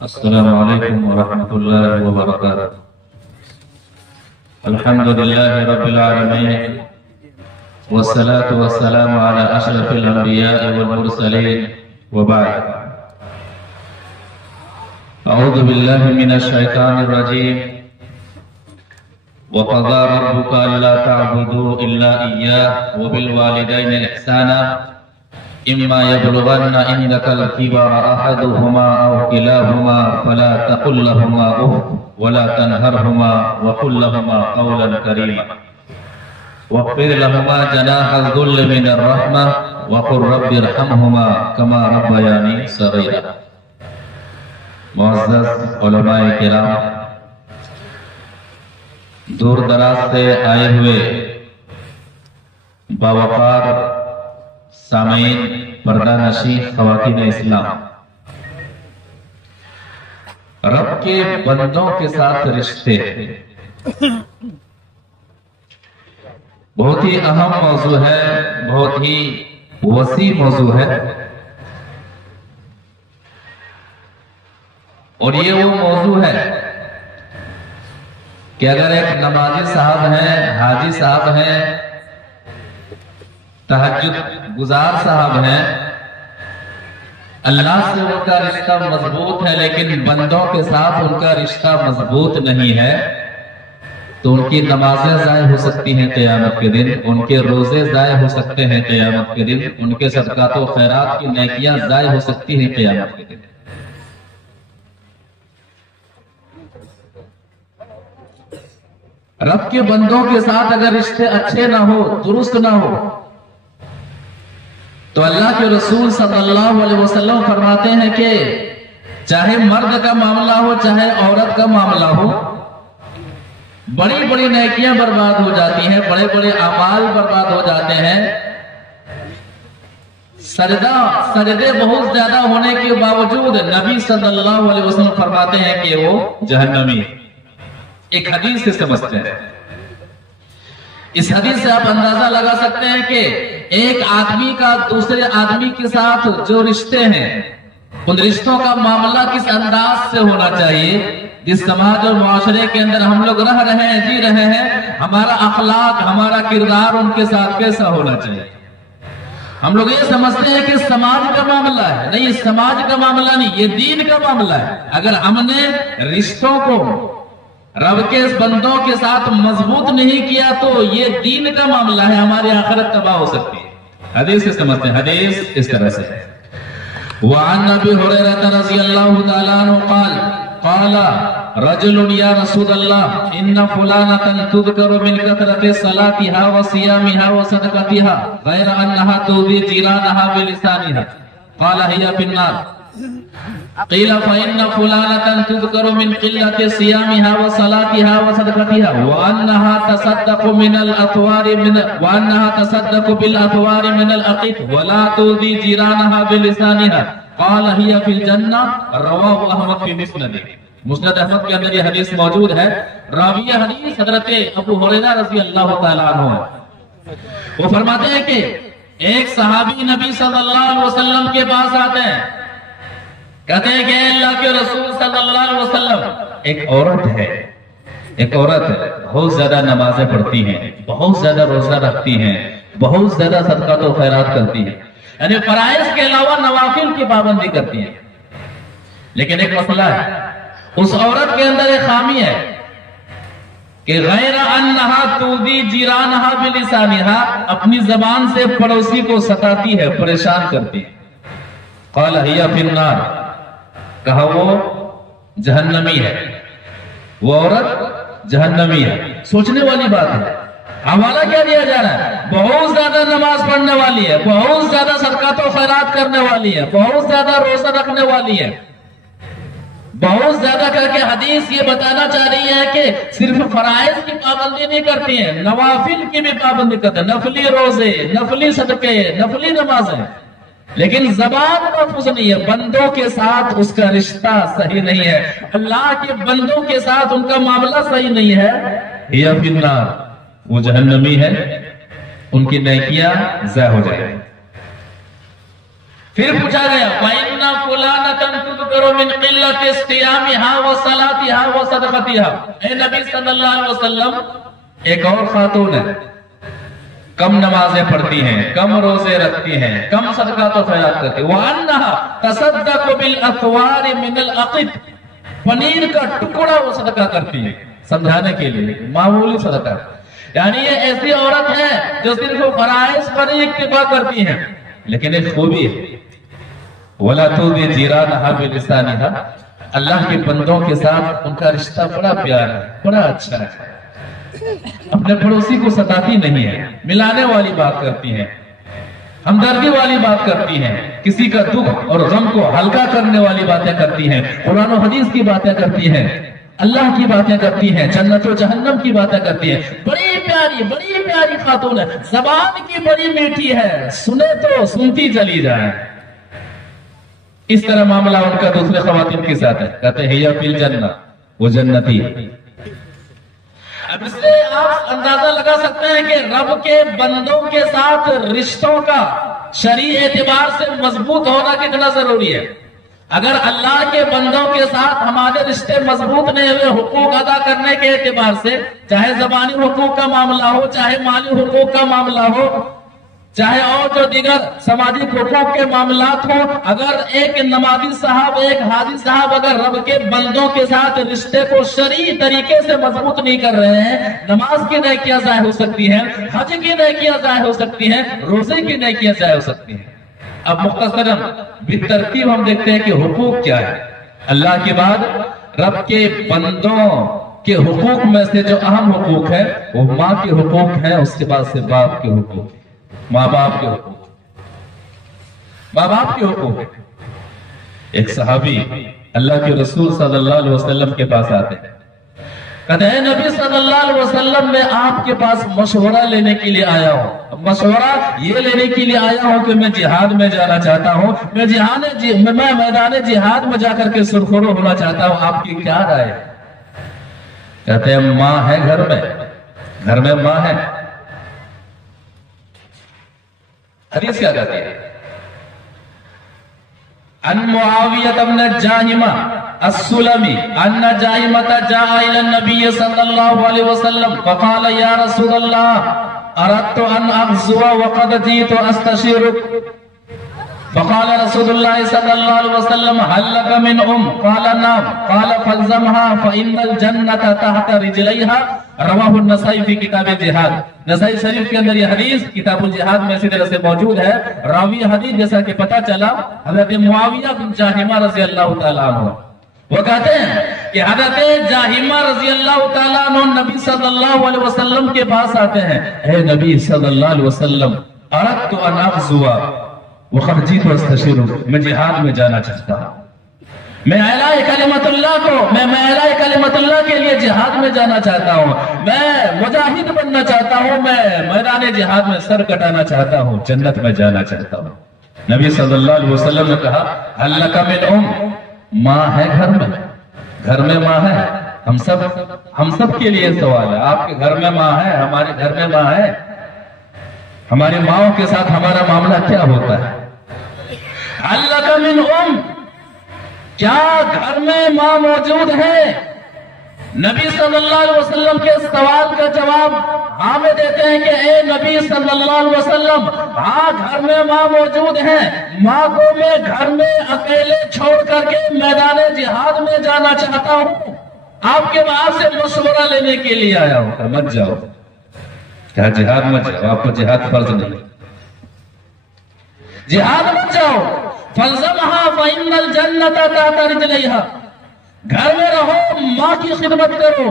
السلام علیکم ورحمۃ اللہ وبرکاتہ. الحمد للہ رب العالمین والصلاة والسلام على اشرف الانبیاء والمرسلین وبعد. اعوذ باللہ من الشیطان الرجیم. وقضى ربك الا تعبدوا الا اياه وبالوالدين احسانا اما يبلغن عندك الكبر احدهما او كلاهما فلا تقل لهما اف ولا تنهرهما وقل لهما قولا كريما واخفض لهما جناح الذل من الرحمة وقل رب ارحمهما كما ربياني صغيرا. معزز علماء کرام، دور دراز سے آئے ہوئے باوقار سامعین، پردہ نشین خواتین اسلام، رب کے بندوں کے ساتھ رشتے بہت ہی اہم موضوع ہے، بہت ہی وسیع موضوع ہے. اور یہ وہ موضوع ہے کہ اگر ایک نمازی صاحب ہیں، حاجی صاحب ہیں، تہجد گزار صاحب ہیں، اللہ سے ان کا رشتہ مضبوط ہے لیکن بندوں کے ساتھ ان کا رشتہ مضبوط نہیں ہے، تو ان کی نمازیں ضائع ہو سکتی ہیں قیامت کے دن، ان کے روزے ضائع ہو سکتے ہیں قیامت کے دن، ان کے صدقات و خیرات کی نیکیاں ضائع ہو سکتی ہیں قیامت کے دن. رب کے بندوں کے ساتھ اگر رشتے اچھے نہ ہو، درست نہ ہو، تو اللہ کے رسول صلی اللہ علیہ وسلم فرماتے ہیں کہ چاہے مرد کا معاملہ ہو چاہے عورت کا معاملہ ہو، بڑی بڑی نیکیاں برباد ہو جاتی ہیں، بڑے بڑے اعمال برباد ہو جاتے ہیں. سجدے بہت زیادہ ہونے کے باوجود نبی صلی اللہ علیہ وسلم فرماتے ہیں کہ وہ جہنمی. ایک حدیث سے سمجھتے ہیں. اس حدیث سے آپ اندازہ لگا سکتے ہیں کہ ایک آدمی کا دوسرے آدمی کے ساتھ جو رشتے ہیں، ان رشتوں کا معاملہ کس انداز سے ہونا چاہیے. جس سماج اور معاشرے کے اندر ہم لوگ رہ رہے ہیں، جی رہے ہیں، ہمارا اخلاق، ہمارا کردار ان کے ساتھ کیسا ہونا چاہیے. ہم لوگ یہ سمجھتے ہیں کہ سماج کا معاملہ ہے، نہیں، سماج کا معاملہ نہیں، یہ دین کا معاملہ ہے. اگر ہم نے رشتوں کو رب کے بندوں کے ساتھ مضبوط نہیں کیا تو یہ دین کا معاملہ ہے، ہماری آخرت تباہ ہو سکتی ہے. حدیث سے سمجھتے ہیں. حدیث اس طرح سے ہے. وعن ابی ہریرہ رضی اللہ تعالیٰ عنہ قال قال رجل یا رسول اللہ ان فلانة تذکر من کثرت صلاتها وصیامها وصدقتها غیر انها تؤذی جیرانها بلسانها قال هي في النار. قیل فإن فلانة تذکر من قلة صیامها وصلاتها وصدقتها وأنها تصدق بالأطوار من الأقط ولا تؤذي جيرانها بلسانها قال هي في الجنة. رواه احمد في مسند. مسند احمد کے اندر یہ حدیث موجود ہے. راوی حدیث حضرت ابو ہریرہ رضی اللہ تعالیٰ عنہ ہے. وہ فرماتے ہیں کہ ایک صحابی نبی صلی اللہ علیہ وسلم کے پاس آتے ہیں، کہتے ہیں کہ اللہ کے رسول صلی اللہ علیہ وسلم، ایک عورت ہے، بہت زیادہ نمازیں پڑھتی ہیں، بہت زیادہ روزہ رکھتی ہیں، بہت زیادہ صدقات و خیرات کرتی ہیں، یعنی فرائض کے علاوہ نوافل کی پابندی کرتی ہیں. لیکن ایک مسئلہ ہے، اس عورت کے اندر ایک خامی ہے کہ غیر انہا تؤذی جیرانہا بلسانہا، اپنی زبان سے پڑوسی کو ستاتی ہے، پریشان کرتی ہے. قال ہی فی النار، کہا وہ جہنمی ہے، وہ عورت جہنمی ہے. سوچنے والی بات ہے. حوالہ کیا دیا جا رہا ہے؟ بہت زیادہ نماز پڑھنے والی ہے، بہت زیادہ صدقات و خیرات کرنے والی ہے، بہت زیادہ روزہ رکھنے والی ہے، بہت زیادہ کر کے حدیث یہ بتانا چاہ رہی ہے کہ صرف فرائض کی پابندی نہیں کرتی ہیں، نوافل کی بھی پابندی کرتے ہیں، نفلی روزے، نفلی صدقے، نفلی نمازیں. لیکن زبان محفوظ نہیں ہے، بندوں کے ساتھ اس کا رشتہ صحیح نہیں ہے، اللہ کے بندوں کے ساتھ ان کا معاملہ صحیح نہیں ہے، یا فی النار، وہ جہنمی ہے، ان کی نیکیاں ضائع ہو جائیں۔ پھر پوچھا گیا وَإِنَّ فُلَانَةً تُذْكَرُ مِنْ قِلَّةِ صِيَامِهَا وَصَلَاتِهَا وَصَدَقَتِهَا۔ اے نبی صلی اللہ علیہ وسلم، ایک اور خاتون ہے، کم نمازیں پڑھتی ہیں، کم روزے رکھتی ہیں، کم صدقات و خیرات کرتی ہیں، وَأَنَّهَا تَصَدَّقُ بِالْأَثْوَارِ مِنَ الْعَقِدِ، پنیر کا ٹکڑا وہ صدقہ کرتی ہے، سمجھانے کے لیے معمولی صدقہ، یعنی یہ ایسی عورت ہے جو صرف فرائض پر ہی اکتفا کرتی ہیں، لیکن ایک خوبی ہے وَلَا تُؤْذِي جِيرَانَهَا بِلِسَانِهَا، اللہ کے بندوں کے ساتھ ان کا رشتہ بڑا پیارا ہے، بڑا اچھا ہے، اپنے پڑوسی کو ستاتی نہیں ہے، ملانے والی بات کرتی ہیں، ہمدردی والی بات کرتی ہیں، کسی کا دکھ اور غم کو ہلکا کرنے والی باتیں کرتی ہیں، قرآن و حدیث کی باتیں کرتی ہیں، اللہ کی باتیں کرتی ہیں، جنت و جہنم کی باتیں کرتی ہیں، بڑی پیاری خاتون ہے، زبان کی بڑی میٹھی ہے، سنے تو سنتی چلی جائے۔ اس طرح معاملہ ان کا دوسرے خواتین کے ساتھ ہے، کہتے ہیں یا فی الجنہ، وہ جنتی۔ اب اس سے آپ اندازہ لگا سکتے ہیں کہ رب کے بندوں کے ساتھ رشتوں کا شرعی اعتبار سے مضبوط ہونا کتنا ضروری ہے۔ اگر اللہ کے بندوں کے ساتھ ہمارے رشتے مضبوط نہیں ہوئے حقوق ادا کرنے کے اعتبار سے، چاہے زبانی حقوق کا معاملہ ہو، چاہے مالی حقوق کا معاملہ ہو، چاہے اور جو دیگر سماجی حقوق کے معاملات ہوں، اگر ایک نمازی صاحب، ایک حاجی صاحب اگر رب کے بندوں کے ساتھ رشتے کو شرعی طریقے سے مضبوط نہیں کر رہے ہیں، نماز کی نیکیاں ضائع ہو سکتی ہیں، حج کی نیکیاں ضائع ہو سکتی ہیں، روزے کی نیکیاں ضائع ہو سکتی ہیں۔ اب مختصراً بالترتیب ہم دیکھتے ہیں کہ حقوق کیا ہے۔ اللہ کے بعد رب کے بندوں کے حقوق میں سے جو اہم حقوق ہے وہ ماں کے حقوق ہیں، اس کے بعد سے باپ کے حقوق، ماں باپ کے حقوق، ماں باپ کے حقوق۔ ایک صحابی اللہ کے رسول صلی اللہ علیہ وسلم کے پاس آتے ہیں، کہتے ہیں نبی صلی اللہ علیہ وسلم میں آپ کے پاس مشورہ لینے کے لیے آیا ہوں، مشورہ یہ لینے کے لیے آیا ہوں کہ میں جہاد میں جانا چاہتا ہوں، میں میدان جہاد میں جا کر کے سرخرو ہونا چاہتا ہوں، آپ کی کیا رائے ہے؟ کہتے ہیں ماں ہے گھر میں ماں ہے۔ حدیث کیا کہتی ہے؟ ان معاویہ بن جاہمہ السلمی ان جاہمہ جاء الى النبی صلی اللہ علیہ وسلم فقال یا رسول اللہ اردت ان اغزو وقد جئت استشیرک، فقال رسول اللہ صلی اللہ علیہ وسلم هل لك من قال نعم، قال فالزمها فإن الجنة تحت رجليها۔ رواہ النسائی فی کتاب الجہاد، نسائی شریف کے اندر یہ حدیث کتاب الجہاد میں اسی طرح سے موجود ہے۔ راوی حدیث جیسا کہ پتہ چلا حضرت معاویہ بن جاہمہ رضی اللہ تعالیٰ عنہ، وہ کہتے ہیں کہ حضرت جاہمہ رضی اللہ تعالیٰ عنہ نبی صلی اللہ علیہ وسلم کے پاس آتے ہیں، اے نبی صلی اللہ علیہ وسلم اردت ان اغزو وقد جئت استشیرک، میں جہاد میں جانا چاہتا ہوں، میں اعلیٰ کلمت اللہ کو، میں اعلیٰ کلمت اللہ کے لیے جہاد میں جانا چاہتا ہوں، میں مجاہد بننا چاہتا ہوں، میں میدان جہاد میں سر کٹانا چاہتا ہوں، جنت میں جانا چاہتا ہوں۔ نبی صلی اللہ علیہ وسلم نے کہا هل لك من ماں ہے گھر میں ماں ہے۔ ہم سب کے لیے سوال ہے، آپ کے گھر میں ماں ہے، ہمارے گھر میں ماں ہے، ہماری ماں کے ساتھ ہمارا معاملہ کیا ہوتا ہے؟ هل لك من کیا گھر میں ماں موجود ہے؟ نبی صلی اللہ علیہ وسلم کے سوال کا جواب ہاں میں دیتے ہیں کہ اے نبی صلی اللہ علیہ وسلم، ہاں گھر میں ماں موجود ہے، ماں کو میں گھر میں اکیلے چھوڑ کر کے میدان جہاد میں جانا چاہتا ہوں، آپ کے بعد سے مشورہ لینے کے لیے آیا ہوں۔ مت جاؤ، کیا جہاد مت جاؤ، آپ کو جہاد فرض نہیں، جہاد مت جاؤ، فَالْزَمْهَا فَإِنَّ الْجَنَّةَ تَحْتَ رِجْلَيْهَا، گھر میں رہو، ماں کی خدمت کرو،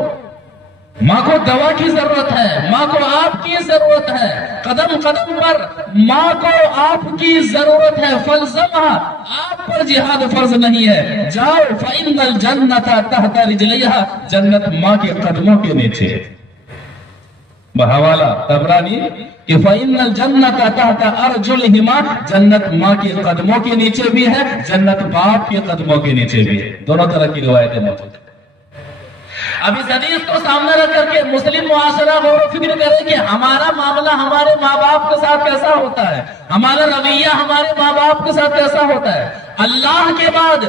ماں کو دوا کی ضرورت ہے، ماں کو آپ کی ضرورت ہے، قدم قدم پر ماں کو آپ کی ضرورت ہے، فَالْزَمْهَا، آپ پر جہاد فرض نہیں ہے، جاؤ، فَإِنَّ الْجَنَّةَ تَحْتَ رِجْلَيْهَا، جنت ماں کے قدموں کے نیچے۔ بحوالہ طبرانی کہ فَإِنَّ الْجَنَّةَ تَحْتَ أَرْجُلِهِمَا، جنت ماں کے قدموں کے نیچے بھی ہے، جنت باپ کے قدموں کے نیچے بھی ہے، دونوں طرح کی روایتیں موجود ہیں۔ اب اس حدیث کو سامنے رکھ کر کے مسلم معاشرہ غور و فکر کرے کہ ہمارا معاملہ ہمارے ماں باپ کے ساتھ کیسا ہوتا ہے، ہمارا رویہ ہمارے ماں باپ کے ساتھ کیسا ہوتا ہے۔ اللہ کے بعد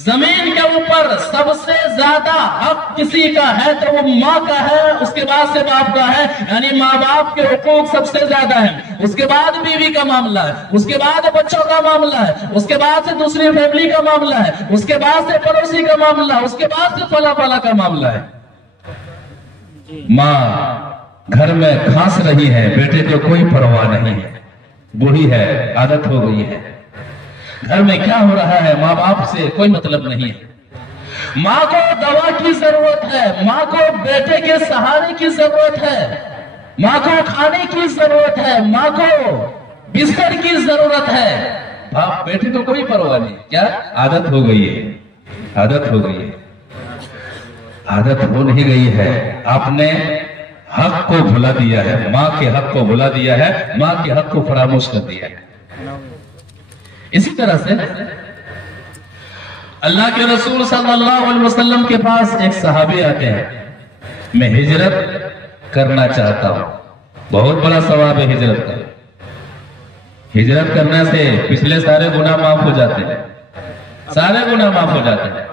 زمین کے اوپر سب سے زیادہ حق کسی کا ہے تو وہ ماں کا ہے، اس کے بعد سے باپ کا ہے، یعنی ماں باپ کے حقوق سب سے زیادہ ہیں، اس کے بعد بیوی کا معاملہ ہے، اس کے بعد بچوں کا معاملہ ہے، اس کے بعد سے دوسری فیملی کا معاملہ ہے، اس کے بعد سے پڑوسی کا معاملہ ہے، اس کے بعد سے فلاں فلاں کا معاملہ ہے۔ ماں گھر میں کھانس رہی ہے، بیٹے کو کوئی پرواہ نہیں ہے، بوڑھی ہے، عادت ہو گئی ہے، گھر میں کیا ہو رہا ہے ماں باپ سے کوئی مطلب نہیں ہے۔ ماں کو دوا کی ضرورت ہے، ماں کو بیٹے کے سہارے کی ضرورت ہے، ماں کو کھانے کی ضرورت ہے، ماں کو بستر کی ضرورت ہے، باپ بیٹے کو کوئی پرواہ نہیں۔ کیا عادت ہو گئی ہے، عادت ہو گئی ہے، عادت ہو نہیں گئی ہے، آپ نے حق کو بھلا دیا ہے، ماں کے حق کو بھلا دیا ہے، ماں کے حق کو فراموش کر دیا ہے۔ اسی طرح سے اللہ کے رسول صلی اللہ علیہ وسلم کے پاس ایک صحابی آتے ہیں، میں ہجرت کرنا چاہتا ہوں، بہت بڑا ثواب ہے ہجرت کا، ہجرت کرنے سے پچھلے سارے گناہ معاف ہو جاتے ہیں، سارے گناہ معاف ہو جاتے ہیں۔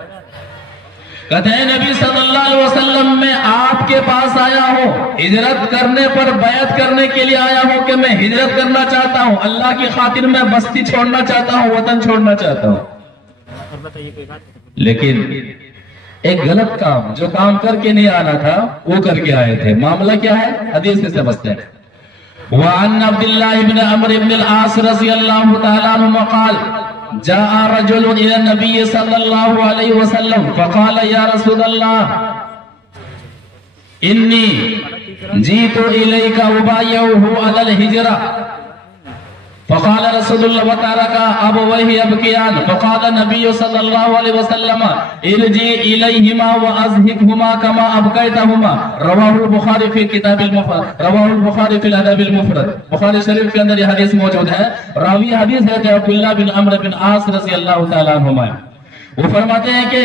کہتے ہیں نبی صلی اللہ علیہ وسلم میں آپ کے پاس آیا ہوں، ہجرت کرنے پر بیعت کرنے کے لیے آیا ہوں کہ میں ہجرت کرنا چاہتا ہوں، اللہ کی خاطر میں بستی چھوڑنا چاہتا ہوں، وطن چھوڑنا چاہتا ہوں، لیکن ایک غلط کام، جو کام کر کے نہیں آنا تھا وہ کر کے آئے تھے۔ معاملہ کیا ہے حدیث سے سمجھتے ہیں۔ وعن عبد الله بن عمرو بن العاص رضی اللہ تعالی عنہ قال جاء رجل الى النبي صلی اللہ علیہ وسلم فقال یا رسول اللہ انی جیت الیک ابایعه علی الہجرہ فقال رسول اللہ وترک ابویہ یبکیان فقال النبی صلی اللہ علیہ وسلم ارجع الیہما واضحکہما کما ابکیتہما۔ رواہ البخاری فی کتاب المفرد، رواہ البخاری فی الادب المفرد۔ بخاری شریف کے اندر یہ حدیث موجود ہے، راوی حدیث ہے کہ عبداللہ بن عمرو بن عاص رضی اللہ تعالیٰ عنہما، وہ فرماتے ہیں کہ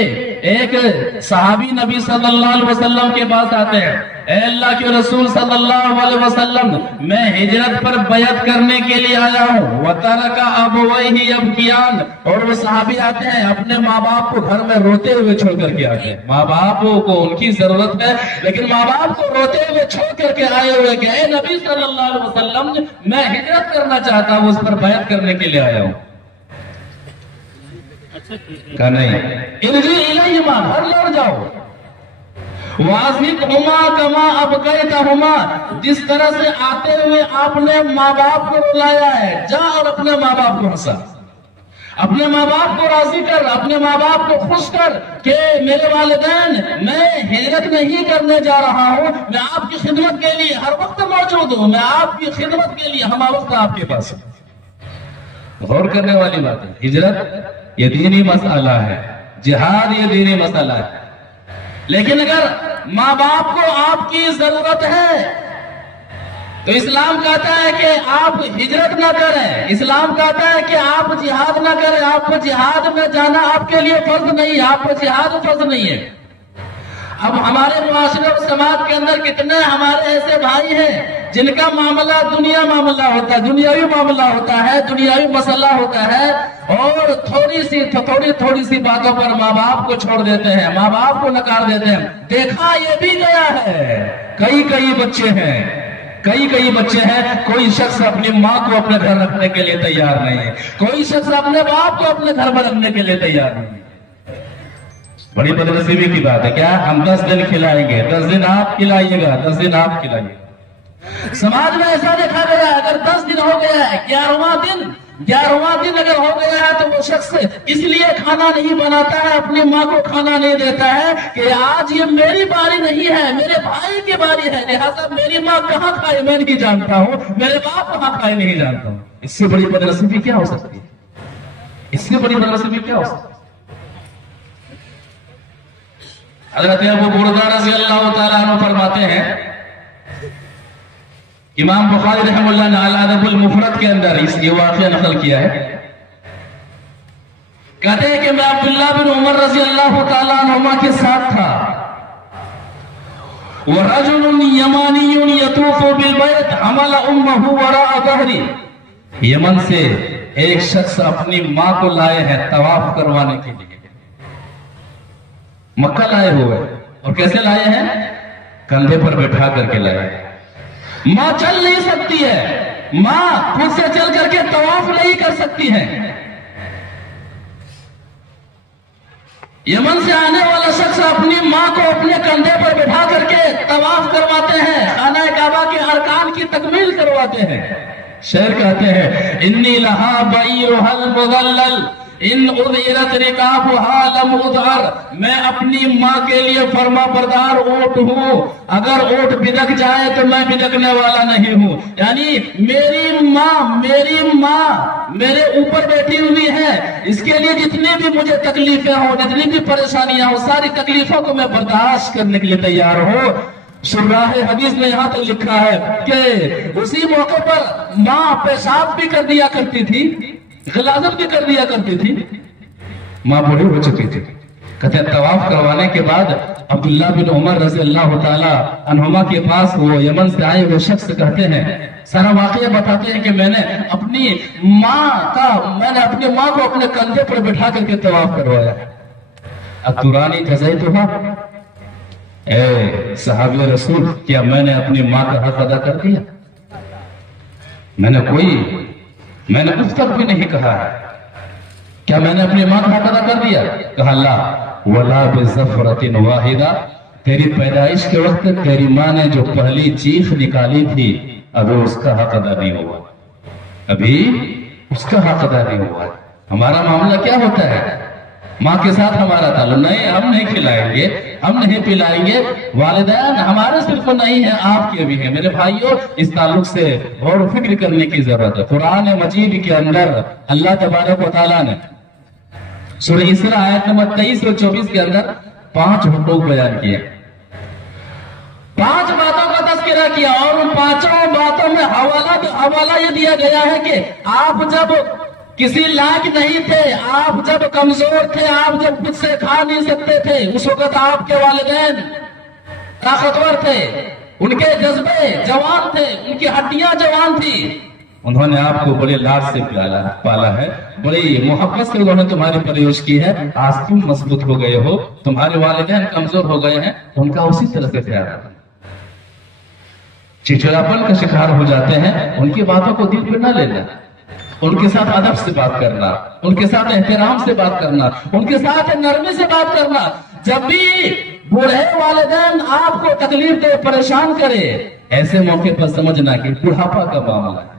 ایک صحابی نبی صلی اللہ علیہ وسلم کے پاس آتے ہیں، اے اللہ کے رسول صلی اللہ علیہ وسلم میں ہجرت پر بیعت کرنے کے لیے آیا ہوں، وَتَرَكَ أَبَوَيْهِ يَبْكِيَانِ، اور وہ صحابی آتے ہیں اپنے ماں باپ کو گھر میں روتے ہوئے چھوڑ کر کے آتے ہیں، ماں باپ کو ان کی ضرورت ہے لیکن ماں باپ کو روتے ہوئے چھوڑ کر کے آئے ہوئے کہ اے نبی صلی اللہ علیہ وسلم میں ہجرت کرنا چاہتا ہوں، اس پر بیعت کرنے کے لیے آیا ہوں۔ کہا نہیں، ارجع الیہما، گھر لوٹ جاؤ، واضحکہما کما ابکیتہما، جس طرح سے آتے ہوئے آپ نے ماں باپ کو رلایا ہے، جا اور اپنے ماں باپ کو ہنسا، اپنے ماں باپ کو راضی کر، اپنے ماں باپ کو خوش کر کہ میرے والدین میں ہجرت نہیں کرنے جا رہا ہوں، میں آپ کی خدمت کے لیے ہر وقت موجود ہوں، میں آپ کی خدمت کے لیے ہم وقت آپ کے پاس ہوں۔ غور کرنے والی بات ہے، ہجرت یہ دینی مسئلہ ہے، جہاد یہ دینی مسئلہ ہے، لیکن اگر ماں باپ کو آپ کی ضرورت ہے تو اسلام کہتا ہے کہ آپ ہجرت نہ کریں، اسلام کہتا ہے کہ آپ جہاد نہ کریں، آپ کو جہاد میں جانا آپ کے لیے فرض نہیں ہے، آپ کو جہاد فرض نہیں ہے۔ اب ہمارے معاشرے اور سماج کے اندر کتنے ہمارے ایسے بھائی ہیں جن کا معاملہ دنیا معاملہ ہوتا ہے، دنیاوی معاملہ ہوتا ہے، دنیاوی مسئلہ ہوتا ہے، اور تھوڑی سی باتوں پر ماں باپ کو چھوڑ دیتے ہیں، ماں باپ کو نکار دیتے ہیں۔ دیکھا یہ بھی گیا ہے، کئی بچے ہیں، کوئی شخص اپنی ماں کو اپنے گھر رکھنے کے لیے تیار نہیں ہے، کوئی شخص اپنے باپ کو اپنے گھر میں رکھنے کے لیے تیار نہیں ہے۔ بڑی بدنصیبی کی بات ہے، کیا ہم 10 دن کھلائیں گے، 10 دن آپ کھلائیے گا، 10 دن آپ کھلائیے گا۔ سماج میں ایسا دیکھا گیا ہے اگر 10 دن ہو گیا ہے، 11واں دن اگر ہو گیا ہے تو وہ شخص اس لیے کھانا نہیں بناتا ہے، اپنی ماں کو کھانا نہیں دیتا ہے کہ آج یہ میری باری نہیں ہے، میرے بھائی کی باری ہے، لہذا میری ماں کہاں کھائے میں نہیں جانتا ہوں، میرے باپ کہاں کھائے نہیں جانتا ہوں۔ اس سے بڑی بدنصیبی کیا ہو سکتی ہے؟ اس سے بڑی بدنصیبی کیا ہو سکتی ہے؟ حضرت ابو بردہ رضی اللہ تعالیٰ عنہ فرماتے ہیں امام بخاری رحمہ اللہ نے الادب المفرد کے اندر یہ واقعہ نقل کیا ہے. کہتے ہیں کہ میں عبداللہ بن عمر رضی اللہ تعالیٰ عنہما کے ساتھ تھا. وَرَجُلٌ يَمَانِيٌّ يَطُوفُ بِالْبَيْتِ حَمَلَ أُمَّهُ وَرَاءَ ظَهْرِهِ. یمن سے ایک شخص اپنی ماں کو لائے ہیں طواف کروانے کے لیے. مکہ لائے ہوئے اور کیسے لائے ہیں؟ کندھے پر بٹھا کر کے لائے ہیں. ماں چل نہیں سکتی ہے, ماں خود سے چل کر کے طواف نہیں کر سکتی ہے. یمن سے آنے والا شخص اپنی ماں کو اپنے کندھے پر بٹھا کر کے طواف کرواتے ہیں, خانہ کعبہ کے ارکان کی تکمیل کرواتے ہیں. شعر کہتے ہیں انی لہا بعیرھا المذلل ان اذعرت رکابھا لم اذعر. میں اپنی ماں کے لیے فرما بردار اونٹ ہوں, اگر اونٹ بدک جائے تو میں بدکنے والا نہیں ہوں. یعنی میری ماں میرے اوپر بیٹھی ہوئی ہے, اس کے لیے جتنی بھی مجھے تکلیفیں ہوں, جتنی بھی پریشانیاں ہوں, ساری تکلیفوں کو میں برداشت کرنے کے لیے تیار ہوں. شراح حدیث میں یہاں تک لکھا ہے کہ اسی موقع پر ماں پیشاب بھی کر دیا کرتی تھی, غلاظت بھی کر دیا کرتی تھی. ماں بوڑھی ہو چکی تھی. کہتے ہیں طواف کروانے کے بعد عبداللہ بن عمر رضی اللہ تعالی عنہما کے پاس وہ یمن سے آئے ہوئے شخص کہتے ہیں, سارا واقعہ بتاتے ہیں کہ میں نے اپنی ماں کو اپنے کندھے پر بٹھا کر کے طواف کروایا. اترانی جزیتھا, اے صحابی رسول, کیا میں نے اپنی ماں کا حق ادا کر دیا؟ میں نے اس تک بھی نہیں کہا ہے, کیا میں نے اپنی ماں کا حق ادا کر دیا؟ کہا لا ولا بزفرۃ واحدہ. تیری پیدائش کے وقت تیری ماں نے جو پہلی چیخ نکالی تھی ابھی اس کا حق ادا نہیں ہوا, ابھی اس کا حق ادا نہیں ہوا. ہمارا معاملہ کیا ہوتا ہے؟ ماں کے ساتھ ہمارا تعلق نہیں, ہم نہیں کھلائیں گے, ہم نہیں پلائیں گے. والدین ہمارے صرف نہیں ہیں, آپ کے بھی ہیں. میرے بھائیوں, اس تعلق سے غور و فکر کرنے کی ضرورت ہے. قرآن مجید کے اندر اللہ تبارک و تعالیٰ نے سورہ اسراء آیت نمبر 23 اور 24 کے اندر 5 حقوق بیان کیے, 5 باتوں کا تذکرہ کیا, اور ان 5 باتوں میں حوالہ یہ دیا گیا ہے کہ آپ جب کسی لائق نہیں تھے, آپ جب کمزور تھے, آپ جب خود سے کھا نہیں سکتے تھے, اس وقت آپ کے والدین طاقتور تھے, ان کے جذبے جوان تھے, ان کی ہڈیاں جوان تھی. انہوں نے آپ کو بڑے لاڈ سے پالا ہے, بڑی محبت سے انہوں نے تمہاری پرورش کی ہے. آج تم مضبوط ہو گئے ہو, تمہارے والدین کمزور ہو گئے ہیں, ان کا اسی طرح سے خیال رکھنا. چڑچڑاپن کا شکار ہو جاتے ہیں, ان کی باتوں کو دل پہ نہ لینا, ان کے ساتھ ادب سے بات کرنا, ان کے ساتھ احترام سے بات کرنا, ان کے ساتھ نرمی سے بات کرنا. جب بھی بوڑھے والدین آپ کو تکلیف دے, پریشان کرے, ایسے موقع پر سمجھنا کہ بڑھاپا کا معاملہ ہے.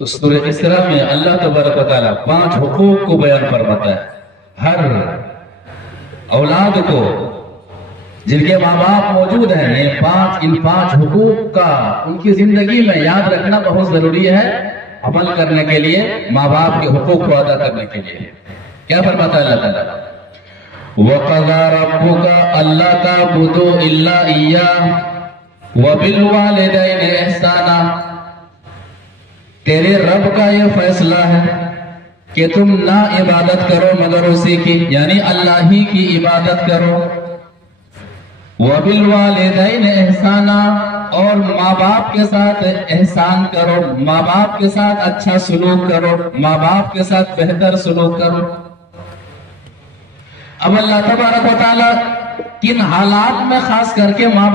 تو سورہ اسراء میں اللہ تبارک و تعالیٰ 5 حقوق کو بیان فرماتا ہے. ہر اولاد کو جن کے ماں باپ موجود ہیں ان 5 حقوق کا ان کی زندگی میں یاد رکھنا بہت ضروری ہے، عمل کرنے کے لیے، ماں باپ کے حقوق کو ادا کرنے کے لیے. کیا فرماتا ہے اللہ تعالیٰ؟ وَقَضَى رَبُّكَ أَلَّا تَعْبُدُوا إِلَّا إِيَّاهُ وَبِالْوَالِدَيْنِ إِحْسَانًا. تیرے رب کا یہ فیصلہ ہے کہ تم نہ عبادت کرو مگر اسی کی، یعنی اللہ ہی کی عبادت کرو. وَبِالْوَالِدَيْنِ إِحْسَانًا، اور ماں باپ کے ساتھ احسان کرو، ماں باپ کے ساتھ اچھا سلوک کرو، ماں باپ کے ساتھ بہتر سلوک کرو. اب اللہ تبارک و تعالیٰ کن حالات میں خاص کر کے ماں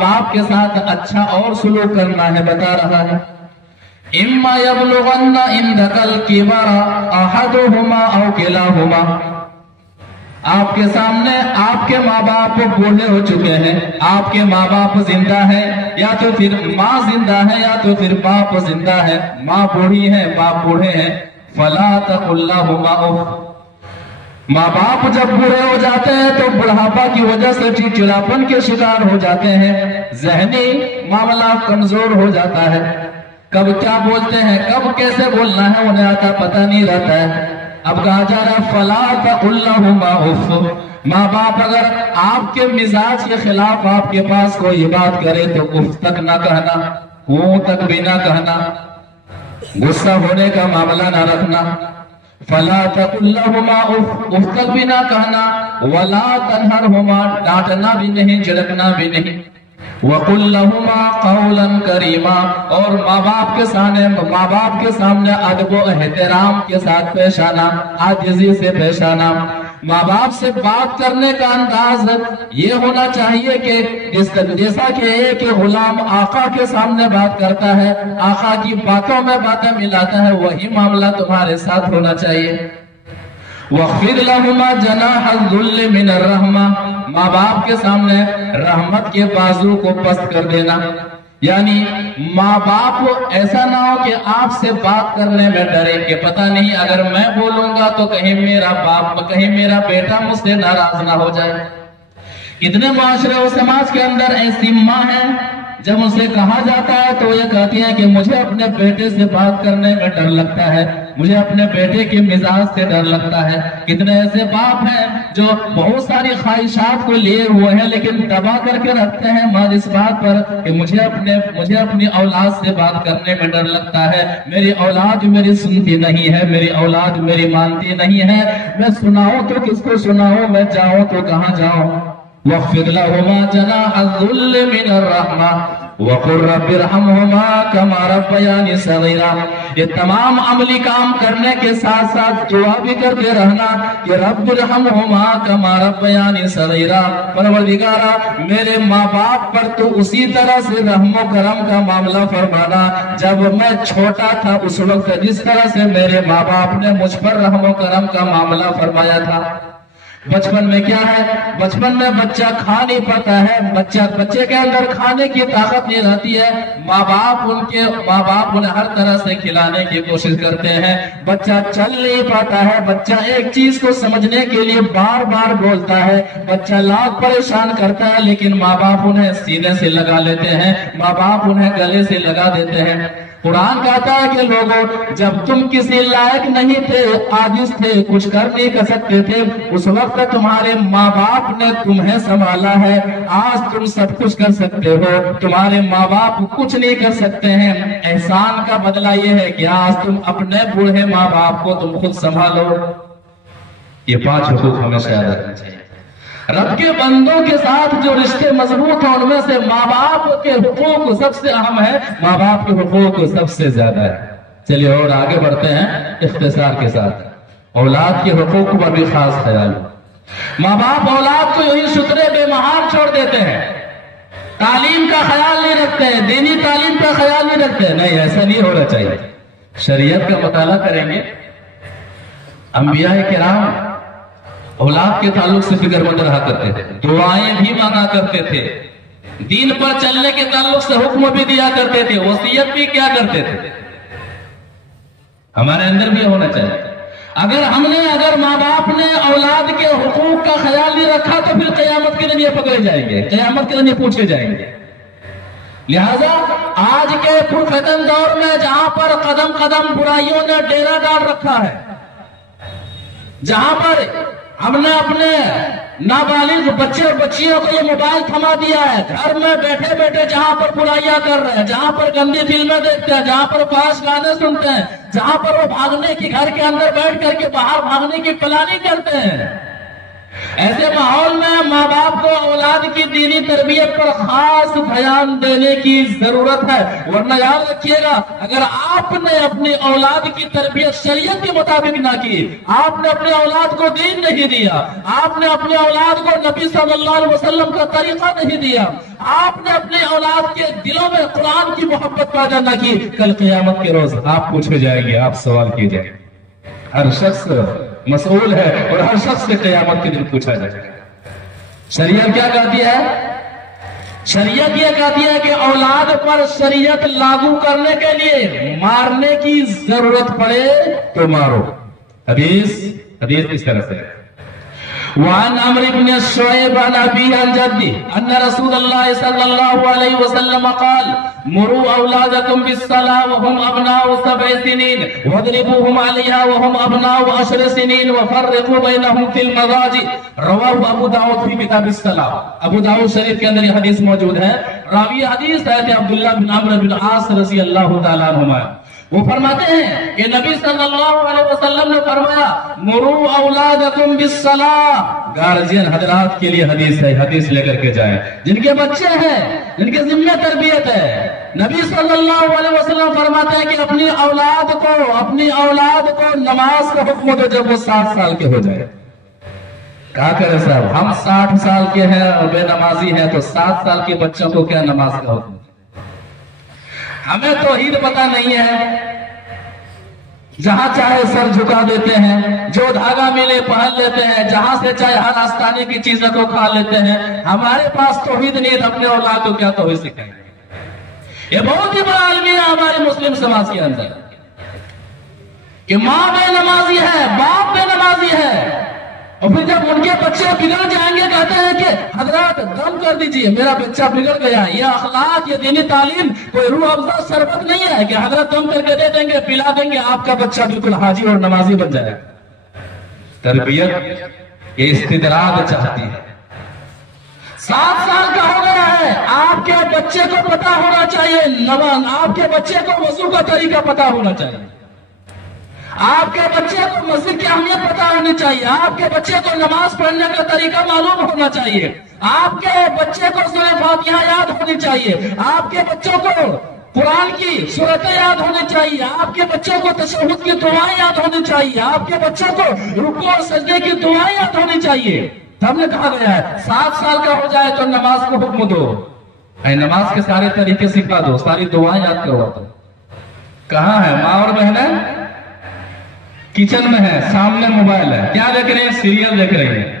باپ کے ساتھ اچھا اور سلوک کرنا ہے بتا رہا ہے. اِمَّا يَبْلُغَنَّ عِنْدَكَ الْكِبَرَ أَحَدُهُمَا أَوْ كِلَاهُمَا. آپ کے سامنے آپ کے ماں باپ بوڑھے ہو چکے ہیں، آپ کے ماں باپ زندہ ہیں، یا تو پھر ماں زندہ ہے یا تو پھر باپ زندہ ہے، ماں بوڑھی ہے باپ بوڑھے ہیں. فَلَا تَقُلْ لَهُمَا أُفٍّ. ماں باپ جب بوڑھے ہو جاتے ہیں تو بڑھاپا کی وجہ سے چڑچڑاپن کے شکار ہو جاتے ہیں، ذہنی معاملہ کمزور ہو جاتا ہے. کب کیا بولتے ہیں، کب کیسے بولنا ہے انہیں آتا پتہ نہیں رہتا ہے. اب کہا جا رہا فَلَا تَقُلْ لَهُمَا أُفٍّ. ماں باپ اگر آپ کے مزاج کے خلاف آپ کے پاس کوئی بات کرے تو اف تک نہ کہنا، تک بھی نہ کہنا، غصہ ہونے کا معاملہ نہ رکھنا. فَلَا تَقُلْ لَهُمَا أُفٍّ، اف تک بھی نہ کہنا. وَلَا تَنْهَرْهُمَا، ڈانٹنا بھی نہیں، جھڑکنا بھی نہیں. وَقُلْ لَهُمَا قَوْلًا كَرِيمًا، اور ماں باپ کے سامنے ادب و احترام کے ساتھ پیش آنا، عاجزی سے پیش آنا. ماں باپ سے بات کرنے کا انداز یہ ہونا چاہیے کہ جیسا کہ ایک غلام آقا کے سامنے بات کرتا ہے، آقا کی باتوں میں باتیں ملاتا ہے، وہی معاملہ تمہارے ساتھ ہونا چاہیے. وَخْفِضْ لَهُمَا جَنَاحَ الذُّلِّ مِنَ الرَّحْمَةِ، ماں باپ کے سامنے رحمت کے بازو کو پست کر دینا. یعنی ماں باپ ایسا نہ ہو کہ آپ سے بات کرنے میں ڈرے کہ پتہ نہیں اگر میں بولوں گا تو کہیں میرا بیٹا مجھ سے ناراض نہ ہو جائے. کتنے معاشرے و سماج کے اندر ایسی ماں ہیں جب اسے کہا جاتا ہے تو یہ کہتی ہیں کہ مجھے اپنے بیٹے سے بات کرنے میں ڈر لگتا ہے، مجھے اپنے بیٹے کے مزاج سے ڈر لگتا ہے. کتنے ایسے باپ ہیں جو بہت ساری خواہشات کو لیے ہوئے ہیں لیکن دبا کر کے رکھتے ہیں محض اس بات پر کہ مجھے اپنی اولاد سے بات کرنے میں ڈر لگتا ہے، میری اولاد میری سنتی نہیں ہے، میری اولاد میری مانتی نہیں ہے، میں سناؤں تو کس کو سناؤں، میں جاؤں تو کہاں جاؤں. وَخْفِضْ لَهُمَا جَنَاحَ الذُّلِّ مِنَ الرَّحْمَةِ وَقُلْ رَبِّ ارْحَمْهُمَا كَمَا رَبَّيَانِي صَغِيرًا. یہ تمام عملی کام کرنے کے ساتھ ساتھ دعا بھی کرتے رہنا کہ رب ارحمہما کما ربیانی صغیرا، پروردگارا میرے ماں باپ پر تو اسی طرح سے رحم و کرم کا معاملہ فرمانا جب میں چھوٹا تھا، اس وقت جس طرح سے میرے ماں باپ نے مجھ پر رحم و کرم کا معاملہ فرمایا تھا. بچپن میں کیا ہے؟ بچپن میں بچہ کھا نہیں پاتا ہے، بچے کے اندر کھانے کی طاقت نہیں رہتی ہے، ماں باپ انہیں ہر طرح سے کھلانے کی کوشش کرتے ہیں، بچہ چل نہیں پاتا ہے، بچہ ایک چیز کو سمجھنے کے لیے بار بار بولتا ہے، بچہ لاکھ پریشان کرتا ہے، لیکن ماں باپ انہیں سینے سے لگا لیتے ہیں، ماں باپ انہیں گلے سے لگا دیتے ہیں۔ قرآن کہتا ہے کہ لوگوں، جب تم کسی لائق نہیں تھے، عاجز تھے، کچھ کر نہیں کر سکتے تھے، اس وقت تمہارے ماں باپ نے تمہیں سنبھالا ہے، آج تم سب کچھ کر سکتے ہو، تمہارے ماں باپ کچھ نہیں کر سکتے ہیں۔ احسان کا بدلہ یہ ہے کہ آج تم اپنے بوڑھے ماں باپ کو تم خود سنبھالو۔ یہ 5 حقوق ہمیشہ یاد رکھنا چاہیے۔ رب کے بندوں کے ساتھ جو رشتے مضبوط ہیں ان میں سے ماں باپ کے حقوق سب سے اہم ہے، ماں باپ کے حقوق سب سے زیادہ ہے۔ چلیے اور آگے بڑھتے ہیں اختصار کے ساتھ۔ اولاد کے حقوق پر بھی خاص خیال۔ ماں باپ اولاد کو یہی شترے بے مہار چھوڑ دیتے ہیں، تعلیم کا خیال نہیں رکھتے ہیں، دینی تعلیم کا خیال نہیں رکھتے ہیں۔ نہیں، ایسا نہیں ہونا چاہیے۔ شریعت کا مطالعہ کریں گے، انبیاء کرام اولاد کے تعلق سے فکر مند رہا کرتے تھے، دعائیں بھی مانگا کرتے تھے، دین پر چلنے کے تعلق سے حکم بھی دیا کرتے تھے، وصیت بھی کیا کرتے تھے۔ ہمارے اندر بھی ہونا چاہیے۔ اگر ماں باپ نے اولاد کے حقوق کا خیال نہیں رکھا تو پھر قیامت کے دن یہ پکڑے جائیں گے، قیامت کے دن یہ پوچھے جائیں گے۔ لہذا آج کے پرفتن دور میں جہاں پر قدم قدم برائیوں نے ڈیرا ڈال رکھا ہے، جہاں پر ہم نے اپنے نابالغ بچے اور بچیوں کو یہ موبائل تھما دیا ہے، گھر میں بیٹھے بیٹھے جہاں پر برائیاں کر رہے ہیں، جہاں پر گندی فلمیں دیکھتے ہیں، جہاں پر فحش گانے سنتے ہیں، جہاں پر وہ بھاگنے کی، گھر کے اندر بیٹھ کر کے باہر بھاگنے کی پلاننگ کرتے ہیں، ایسے ماحول میں ماں باپ کو اولاد کی دینی تربیت پر خاص دھیان دینے کی ضرورت ہے۔ ورنہ یاد رکھیے گا، اگر آپ نے اپنی اولاد کی تربیت شریعت کے مطابق نہ کی، آپ نے اپنے اولاد کو دین نہیں دیا، آپ نے اپنے اولاد کو نبی صلی اللہ علیہ وسلم کا طریقہ نہیں دیا، آپ نے اپنے اولاد کے دلوں میں قرآن کی محبت پیدا نہ کی، کل قیامت کے روز آپ پوچھے جائیں گے، آپ سوال کیے جائیں گے۔ ہر شخص مسئول ہے اور ہر شخص سے قیامت کے دن پوچھا جائے گا۔ شریعت کیا کہتی ہے؟ شریعت یہ کہتی ہے کہ اولاد پر شریعت لاگو کرنے کے لیے مارنے کی ضرورت پڑے تو مارو۔ حدیث اس طرح سے وعن عمرو بن شعيب عن أبيه عن جده أن رسول الله صلى الله عليه وسلم قال مروا أولادكم بالصلاة وهم أبناء 7 سنين واضربوهم عليها وهم أبناء 10 سنين وفرقوا بينهم في المضاجع۔ رواه ابو داؤد في كتاب الصلاة۔ ابو داؤد شریف کے اندر یہ حدیث موجود ہے۔ راوی حدیث ہے عبداللہ بن عمرو بن عاص رضی اللہ تعالیٰ عنہما، وہ فرماتے ہیں کہ نبی صلی اللہ علیہ وسلم نے فرمایا مرو اولادکم بالصلاۃ۔ گارجین حضرات کے لیے حدیث ہے، حدیث لے کر کے جائیں، جن کے بچے ہیں، جن کے ذمہ تربیت ہے۔ نبی صلی اللہ علیہ وسلم فرماتے ہیں کہ اپنی اولاد کو نماز کا حکم دو جب وہ 7 سال کے ہو جائے۔ کہا کرے صاحب ہم 60 سال کے ہیں اور بے نمازی ہیں، تو 7 سال کے بچوں کو کیا نماز کا حکم؟ ہمیں توحید پتہ نہیں ہے، جہاں چاہے سر جھکا دیتے ہیں، جو دھاگا ملے پہن لیتے ہیں، جہاں سے چاہے ہر آستانے کی چیزوں کو کھا لیتے ہیں۔ ہمارے پاس توحید نہیں ہے، اپنے اولاد کو کیا توحید سکھائیں گے؟ یہ بہت ہی بڑا المیہ ہے ہمارے مسلم سماج کے اندر کہ ماں بے نمازی ہے، باپ بے نمازی ہے، اور پھر جب ان کے بچے بگڑ جائیں گے کہتے ہیں کہ حضرات دم کر دیجئے، میرا بچہ بگڑ گیا۔ یہ اخلاق، یہ دینی تعلیم کوئی روح افزا شربت نہیں ہے کہ حضرت دم کر کے دے دیں گے، پلا دیں گے، آپ کا بچہ بالکل حاجی اور نمازی بن جائے۔ تربیت یہ استدراج چاہتی ہے۔ 7 سال کا ہو گیا ہے، آپ کے بچے کو پتا ہونا چاہیے آپ کے بچے کو وضو کا طریقہ پتا ہونا چاہیے، آپ کے بچے کو مسجد کی اہمیت پتا ہونی چاہیے، آپ کے بچے کو نماز پڑھنے کا طریقہ معلوم ہونا چاہیے، آپ کے بچے کو سورہ فاتحہ یاد ہونی چاہیے، آپ کے بچوں کو قرآن کی سورتیں یاد ہونی چاہیے، آپ کے بچوں کو تشہد کی دعائیں یاد ہونی چاہیے، آپ کے بچوں کو رکوع اور سجدے کی دعائیں یاد ہونی چاہیے۔ ہم نے کہا گیا ہے 7 سال کا ہو جائے تو نماز کو حکم دو، نماز کے سارے طریقے سکھا دو، ساری دعائیں یاد کروا دو۔ کہاں ہے ماں اور بہنیں؟ کچن میں ہے، سامنے موبائل ہے، کیا دیکھ رہے ہیں؟ سیریل دیکھ رہے ہیں۔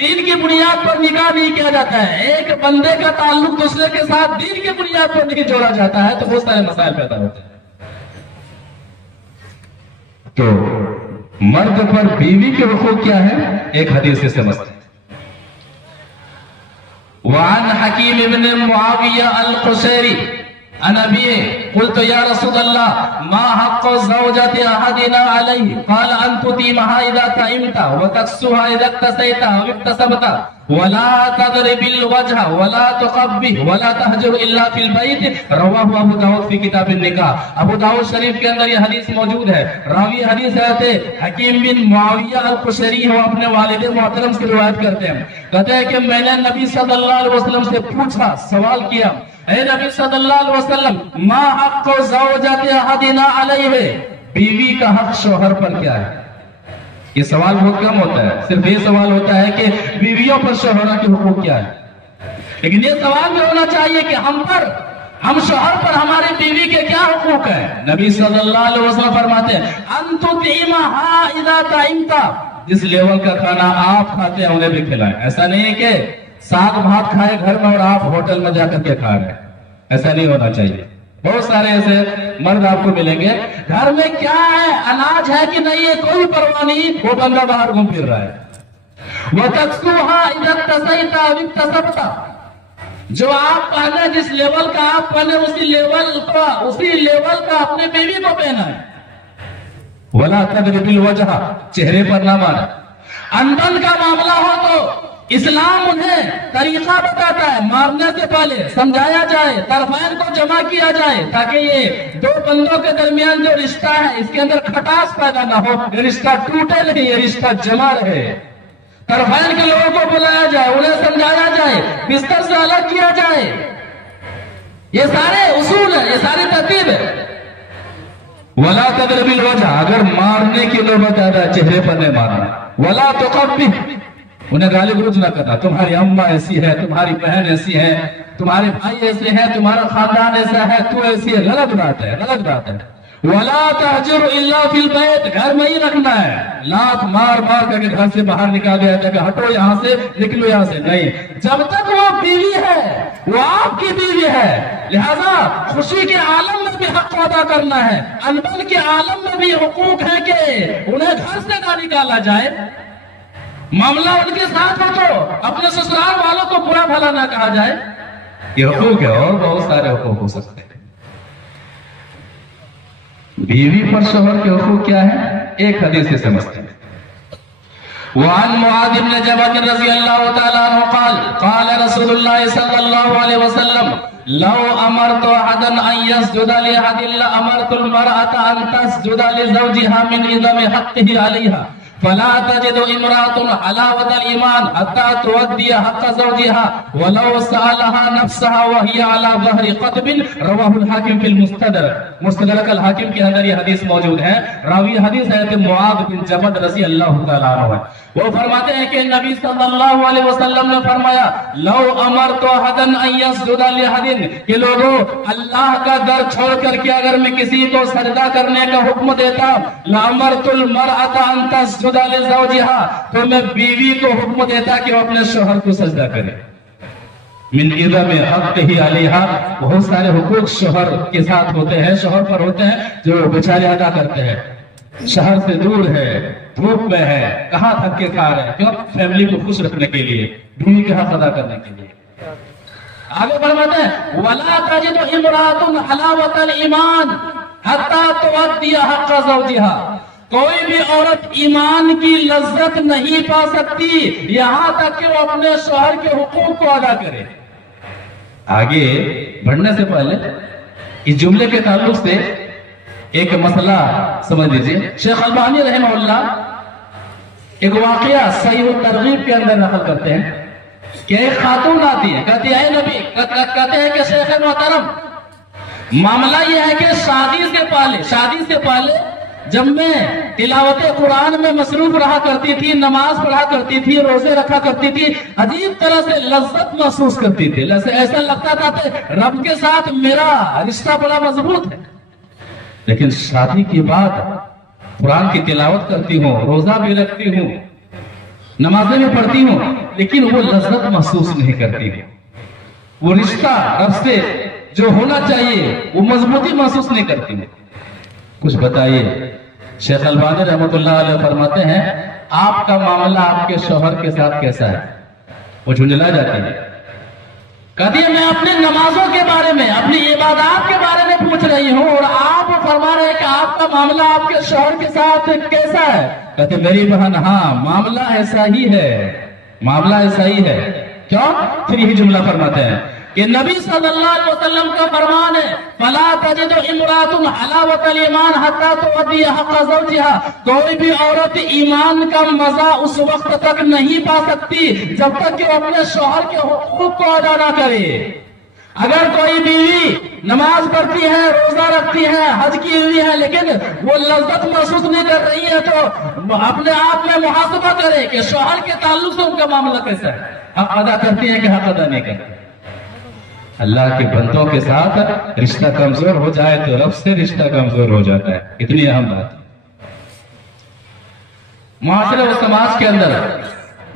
دین کی بنیاد پر نکاح نہیں کیا جاتا ہے، ایک بندے کا تعلق دوسرے کے ساتھ دین کی بنیاد پر نہیں جوڑا جاتا ہے، تو بہت سارے مسائل پیدا ہوتے ہیں۔ تو مرد پر بیوی کے حقوق کیا ہے، ایک حدیث سے سمجھتے ہیں۔ وعن حکیم ابن معاویہ القشیری عن ابیہ قلت یا رسول اللہ ما حق زوجۃ احدنا علیہ قال ان تطعمها اذا طعمت وتكسوها اذا اكتسيت او اكتسبت ولا تضرب الوجه ولا تقبح ولا تهجر الا في البيت رواه ابو داؤد فی کتاب النکاح۔ ابو داؤد شریف کے اندر یہ حدیث موجود ہے۔ راوی حدیث ہے حکیم بن معاویہ القشیری، وہ اپنے والد محترم سے روایت کرتے ہیں، کہتے ہیں کہ میں نے نبی صلی اللہ علیہ وسلم سے پوچھا، سوال کیا، اے نبی صلی اللہ علیہ وسلم ما حق زوجۃ احدنا علیہ، بیوی کا حق شوہر پر کیا ہے؟ یہ سوال بہت کم ہوتا ہے، صرف یہ سوال ہوتا ہے کہ بیویوں پر شوہرہ کے حقوق کیا ہے، لیکن یہ سوال بھی ہونا چاہیے کہ ہم شوہر پر ہمارے بیوی کے کیا حقوق ہیں۔ نبی صلی اللہ علیہ وسلم فرماتے ہیں ان تطعمها اذا طعمت، جس لیول کا کھانا آپ کھاتے ہیں انہیں بھی کھلائیں۔ ایسا نہیں ہے کہ ساتھ بھات کھائے گھر میں اور آپ ہوٹل میں جا کر کے کھا رہے ہیں، ایسا نہیں ہونا چاہیے۔ بہت سارے ایسے مرد آپ کو ملیں گے، گھر میں کیا ہے، اناج ہے کہ نہیں ہے کوئی پرواہ نہیں، وہ بندہ باہر گھوم پھر رہا ہے۔ وَتَكْسُوهَا إِذَا اكْتَسَيْتَ أَوْ اكْتَسَبْتَ، جو آپ پہنے، جس لیول کا آپ پہنے اسی لیول کا اپنے بیوی کو پہنا ہے۔ وَلَا تَضْرِبِ الْوَجْهَ، چہرے پر نہ مارے۔ اندن کا معاملہ ہو تو اسلام انہیں طریقہ بتاتا ہے، مارنے سے پہلے سمجھایا جائے، طرفین کو جمع کیا جائے، تاکہ یہ دو بندوں کے درمیان جو رشتہ ہے اس کے اندر کھٹاس پیدا نہ ہو، یہ رشتہ ٹوٹے نہیں، یہ رشتہ جمع رہے۔ طرفین کے لوگوں کو بلایا جائے، انہیں سمجھایا جائے، بستر سے الگ کیا جائے۔ یہ سارے اصول ہیں، یہ ساری ترتیب ہے۔ ولا تضرب الوجہ، اگر مارنے کی نوبت آتا ہے چہرے پر نہیں مارنا۔ ولا تقبح، انہیں گالی گلوچ نہ کرنا، تمہاری اماں ایسی ہے، تمہاری بہن ایسی ہے، تمہارے بھائی ایسے ہیں، تمہارا خاندان ایسا ہے، تو ایسی ہے، غلط بات ہے، غلط بات ہے۔ وَلَا تَحْجُرْ إِلَّا فِي الْبَيْتِ، گھر میں ہی رکھنا ہے، لات مار مار کر کے گھر سے باہر نکال دیا جائے کہ ہٹو یہاں سے، نکلو یہاں سے، نہیں، جب تک وہ بیوی ہے، وہ آپ کی بیوی ہے، لہذا خوشی کے عالم میں بھی حق ادا کرنا ہے، انبن کے عالم میں بھی حقوق ہے کہ انہیں گھر سے نہ نکالا جائے۔ معاملہ ان کے ساتھ ہو تو اپنے سسرال والوں کو برا بھلا نہ کہا جائے، یہ حقوق ہے، اور بہت سارے حقوق ہو سکتے ہیں۔ بیوی پر شوہر کے حقوق کیا ہے، ایک حدیث سے سمجھتے ہیں۔ وعن معاذ بن جبل رضی اللہ تعالیٰ عنہ قال قال رسول اللہ صلی اللہ علیہ وسلم لو امرت احدا ان يسجد لاحد لامرت المرأة ان تسجد لزوجها من عظم حقه عليها فلا تجد امرأة حلاوة الإيمان حتى تؤدي حق زوجها ولو سألها نفسها وهي على ظهر قطب، رواه الحاکم فی المستدرک، مستدرک الحاکم کے اندر یہ حدیث موجود ہے۔ راوی حدیث ہے معاذ بن جبل رضی اللہ تعالیٰ عنہ، وہ فرماتے ہیں کہ نبی صلی اللہ علیہ وسلم نے فرمایا لو امرت احدا ان يسجد لاحد، کہ لوگوں اللہ کا در چھوڑ کر کے اگر میں کسی کو سجدہ کرنے کا حکم دیتا، لامرت المرأة ان تسجد لزوجها، تو میں بیوی کو حکم دیتا کہ وہ اپنے شوہر کو سجدہ کرے۔ من عظم حقہ علیہا، بہت سارے حقوق شوہر کے ساتھ ہوتے ہیں، شوہر پر ہوتے ہیں جو بیچارے ادا کرتے ہیں، شہر سے دور ہے، دھوپ میں ہے، کہاں تھک کے کھا رہے ہیں، کیوں؟ فیملی کو خوش رکھنے کے لیے، بیوی کے حق ادا کرنے کے لیے۔ آگے فرماتے ہیں وَلَا تَجِدُ امْرَأَةٌ حَلَاوَةَ الْإِيمَانِ حَتَّى تُؤَدِّيَ حَقَّ زَوْجِهَا، کوئی بھی عورت ایمان کی لذت نہیں پا سکتی یہاں تک کہ وہ اپنے شوہر کے حقوق کو ادا کرے۔ آگے بڑھنے سے پہلے اس جملے کے تعلق سے ایک مسئلہ سمجھ لیجئے۔ شیخ البانی رحمہ اللہ ایک واقعہ صحیح الترغیب کے اندر نقل کرتے ہیں کہ ایک خاتون آتی ہے، کہتی ہے اے نبی، کہتے ہیں کہ شیخ محترم معاملہ یہ ہے کہ شادی سے پہلے جب میں تلاوت قرآن میں مصروف رہا کرتی تھی، نماز پڑھا کرتی تھی، روزے رکھا کرتی تھی، عجیب طرح سے لذت محسوس کرتی تھی، ایسا لگتا تھا کہ رب کے ساتھ میرا رشتہ بڑا مضبوط ہے، لیکن شادی کے بعد قرآن کی تلاوت کرتی ہوں، روزہ بھی رکھتی ہوں، نمازیں بھی پڑھتی ہوں، لیکن وہ لذت محسوس نہیں کرتی ہے، وہ رشتہ رب سے جو ہونا چاہیے وہ مضبوطی محسوس نہیں کرتی ہے۔ کچھ بتائیے، شیخ البانی رحمۃ اللہ علیہ فرماتے ہیں آپ کا معاملہ آپ کے شوہر کے ساتھ کیسا ہے؟ وہ جھنجلا جاتی ہے، کہتی ہے میں اپنی نمازوں کے بارے میں، اپنی عبادات کے بارے میں پوچھ رہی ہوں اور آپ فرما رہے ہیں کہ آپ کا معاملہ آپ کے شوہر کے ساتھ کیسا ہے؟ کہتے میری بہن ہاں معاملہ ایسا ہی ہے، معاملہ ایسا ہی ہے۔ کیوں؟ پھر یہی جملہ فرماتے ہیں کہ نبی صلی اللہ علیہ وسلم کا فرمان ہے فَلَا تَجِدُ امْرَأَةٌ حَلَاوَةَ الْإِيمَانِ حَتَّى تُؤَدِّيَ حَقَّ زَوْجِهَا، کوئی بھی عورت ایمان کا مزہ اس وقت تک نہیں پا سکتی جب تک کہ وہ اپنے شوہر کے حقوق کو ادا نہ کرے۔ اگر کوئی بیوی نماز پڑھتی ہے، روزہ رکھتی ہے، حج کی ہوئی ہے، لیکن وہ لذت محسوس نہیں کر رہی ہے تو اپنے آپ میں محاسبہ کرے کہ شوہر کے تعلق سے ان کا معاملہ کیسا ہے، حق ادا کرتی ہے کہ حق ادا نہیں کرتی۔ اللہ کے بندوں کے ساتھ رشتہ کمزور ہو جائے تو رب سے رشتہ کمزور ہو جاتا ہے، اتنی اہم بات ہے۔ معاشرے و سماج کے اندر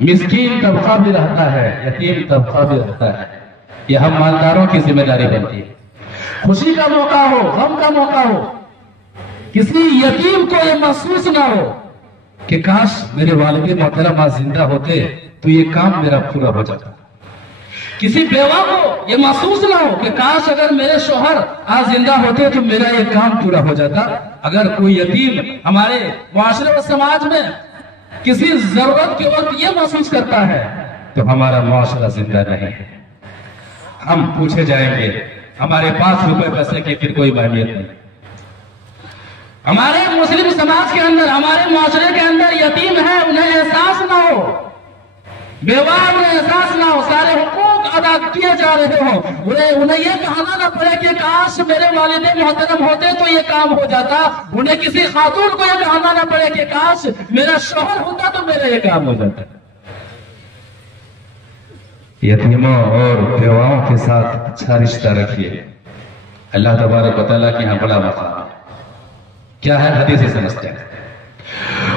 مسکین طبقہ بھی رہتا ہے، یتیم طبقہ بھی رہتا ہے، یہ ہم مالداروں کی ذمہ داری بنتی ہے۔ خوشی کا موقع ہو، غم کا موقع ہو، کسی یتیم کو یہ محسوس نہ ہو کہ کاش میرے والد محترم زندہ ہوتے تو یہ کام میرا پورا ہو جاتا۔ کسی بیوہ کو یہ محسوس نہ ہو کہ کاش اگر میرے شوہر آج زندہ ہوتے تو میرا یہ کام پورا ہو جاتا۔ اگر کوئی یتیم ہمارے معاشرے و سماج میں کسی ضرورت کے وقت یہ محسوس کرتا ہے تو ہمارا معاشرہ زندہ نہیں ہے۔ ہم پوچھے جائیں گے، ہمارے پاس روپے پیسے کی پھر کوئی اہمیت نہیں۔ ہمارے مسلم سماج کے اندر، ہمارے معاشرے کے اندر یتیم ہے، انہیں احساس نہ ہو، بیوہ میں احساس نہ ہو، سارے حقوق ادا کیے جا رہے ہوں، انہیں یہ کہنا نہ پڑے کہ کاش میرے والد محترم ہوتے تو یہ کام ہو جاتا، انہیں کسی خاتون کو یہ کہنا نہ پڑے کہ کاش میرا شوہر ہوتا تو میرا یہ کام ہو جاتا۔ یتیموں اور بیواؤں کے ساتھ اچھا رشتہ رکھیے، اللہ تبارک و تعالیٰ کے یہاں بڑا مقام ہے۔ کیا ہے حدیث سے سمجھتے ہیں۔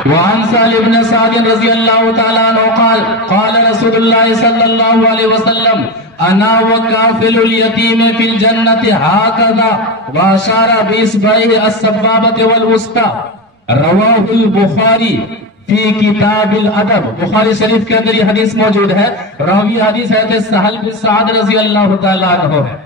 وعن سهل بن سعد رضی اللہ تعالیٰ عنہ قال قال رسول اللہ صلی اللہ علیہ وسلم انا وکافل الیتیم فی الجنت ہاکذا واشار باصبعہ السبابۃ والوسطی، رواہ البخاری فی کتاب الادب۔ بخاری شریف کے اندر یہ حدیث موجود ہے، راوی حدیث ہے سہل بن سعد رضی اللہ تعالیٰ عنہ ہے۔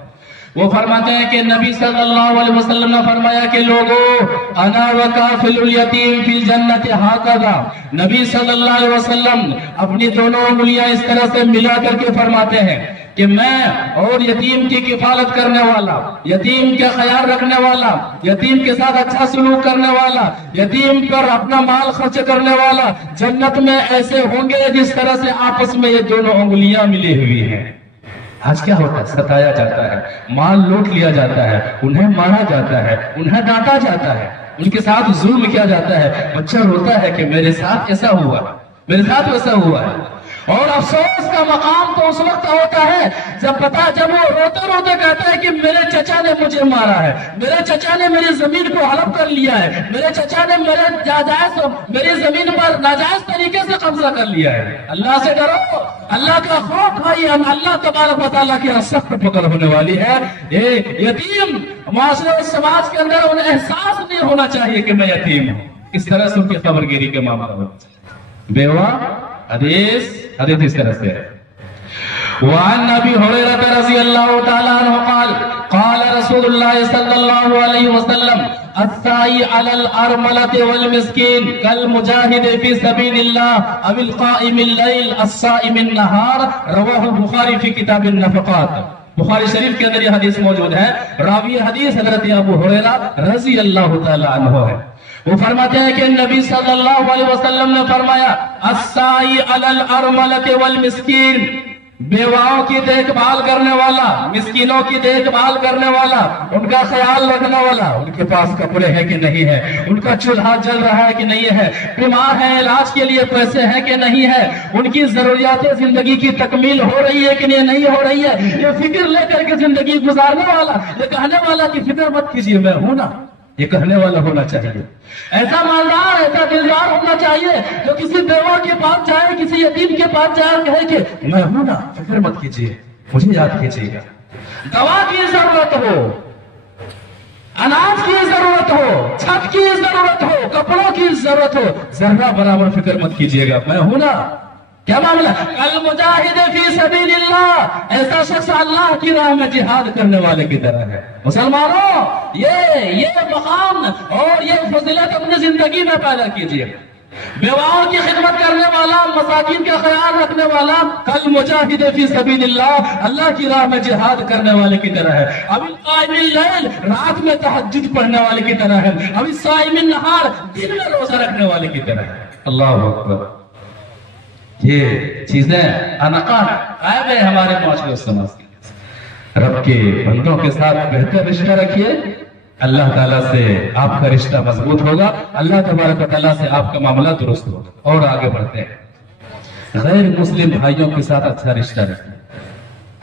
وہ فرماتے ہیں کہ نبی صلی اللہ علیہ وسلم نے فرمایا کہ لوگوں انا وکافل الیتیم فی الجنت ہاکذا، نبی صلی اللہ علیہ وسلم اپنی دونوں انگلیاں اس طرح سے ملا کر کے فرماتے ہیں کہ میں اور یتیم کی کفالت کرنے والا، یتیم کا خیال رکھنے والا، یتیم کے ساتھ اچھا سلوک کرنے والا، یتیم پر اپنا مال خرچ کرنے والا جنت میں ایسے ہوں گے جس طرح سے آپس میں یہ دونوں انگلیاں ملی ہوئی ہیں۔ آج کیا ہوتا ہے؟ ستایا جاتا ہے، مال لوٹ لیا جاتا ہے، انہیں مارا جاتا ہے، انہیں ڈانٹا جاتا ہے، ان کے ساتھ ظلم کیا جاتا ہے، بچہ روتا ہے کہ میرے ساتھ ایسا ہوا، میرے ساتھ ویسا ہوا ہے۔ اور افسوس کا مقام تو اس وقت ہوتا ہے جب وہ روتے روتے کہتا ہے کہ میرے چچا نے مجھے مارا ہے، میرے چچا نے میری زمین کو ہڑپ کر لیا ہے، میرے چچا نے میری زمین پر ناجائز طریقے سے قبضہ کر لیا ہے۔ اللہ سے ڈرو، اللہ کا خوف کھائیے، اللہ تبارک و تعالیٰ کی سخت پکڑ ہونے والی ہے۔ یتیم معاشرے اور سماج کے اندر انہیں احساس نہیں ہونا چاہیے کہ میں یتیم ہوں، اس طرح سے ان کی خبر گیری کے معاملہ ہونا چاہیے۔ بیوہ حدیث اس طرح سے ہے۔ وعن ابی ہریرہ رضی اللہ تعالی عنہ قال قال رسول اللہ صلی اللہ علیہ وسلم السعی علی الارملۃ والمسکین کالمجاہد فی سبیل اللہ او القائم اللیل الصائم النہار، رواہ البخاری فی کتاب النفقات۔ بخاری شریف کے اندر یہ حدیث موجود ہے، راوی حدیث حضرت ابو ہریرہ رضی اللہ تعالی عنہ ہے۔ وہ فرماتے ہیں کہ نبی صلی اللہ علیہ وسلم نے فرمایا السعی علی الارملۃ والمسکین، بیواؤں کی دیکھ بھال کرنے والا، مسکینوں کی دیکھ بھال کرنے والا، ان کا خیال رکھنے والا، ان کے پاس کپڑے ہیں کہ نہیں ہے، ان کا چولہا جل رہا ہے کہ نہیں ہے، بیمار ہے علاج کے لیے پیسے ہیں کہ نہیں ہے، ان کی ضروریات زندگی کی تکمیل ہو رہی ہے کہ نہیں ہو رہی ہے، یہ فکر لے کر کے زندگی گزارنے والا، یہ کہنے والا کہ فکر مت کیجیے میں ہوں نا، یہ کہنے والا ہونا چاہیے. ایسا مالدار ایسا دلدار ہونا چاہیے جو کسی بیوہ کے پاس جائے کسی یتیم کے پاس جائے اور کہے کہ میں ہوں نا, فکر مت کیجیے, مجھے یاد کیجیے گا. دوا کی ضرورت ہو, اناج کی ضرورت ہو, چھت کی ضرورت ہو, کپڑوں کی ضرورت ہو, ذرہ برابر فکر مت کیجیے گا, میں ہوں نا. کیا معاملہ؟ المجاہد فی سبیل اللہ, ایسا شخص اللہ کی راہ میں جہاد کرنے والے کی طرح ہے. مسلمانوں, یہ مقام اور یہ فضیلت اپنی زندگی میں پیدا کیجیے. بیواؤں کی خدمت کرنے والا, مساکین کا خیال رکھنے والا, کل مجاہد فی سبیل اللہ, اللہ کی راہ میں جہاد کرنے والے کی طرح ہے. ابھی قائم اللیل, رات میں تہجد پڑھنے والے کی طرح ہے. ابھی صائم النہار, دن میں روزہ رکھنے والے کی طرح ہے. اللہ اکبر. یہ چیزیں غائب ہے ہمارے معاشرے سماج کی. رب کے بندوں کے ساتھ بہتر رشتہ رکھیے, اللہ تعالیٰ سے آپ کا رشتہ مضبوط ہوگا, اللہ تبارک و تعالیٰ سے آپ کا معاملہ درست ہوگا. اور آگے بڑھتے ہیں. غیر مسلم بھائیوں کے ساتھ اچھا رشتہ رکھیں.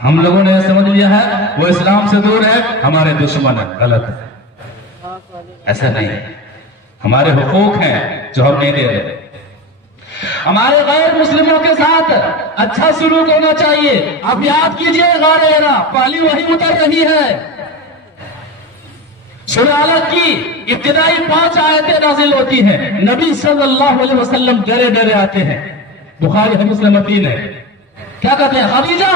ہم لوگوں نے یہ سمجھ لیا ہے وہ اسلام سے دور ہے, ہمارے دشمن ہے. غلط ہے, ایسا نہیں ہے. ہمارے حقوق ہیں جو ہم نہیں دے رہے. ہمارے غیر مسلموں کے ساتھ اچھا سلوک ہونا چاہیے. اب یاد کیجئے غار ہرا, پہلی وحی اتر رہی ہے. سورہ علق کی ابتدائی 5 آیتیں نازل ہوتی ہیں. نبی صلی اللہ علیہ وسلم ڈرے ڈرے آتے ہیں. بخاری حدیث میں متین ہے. کیا کہتے ہیں؟ خدیجہ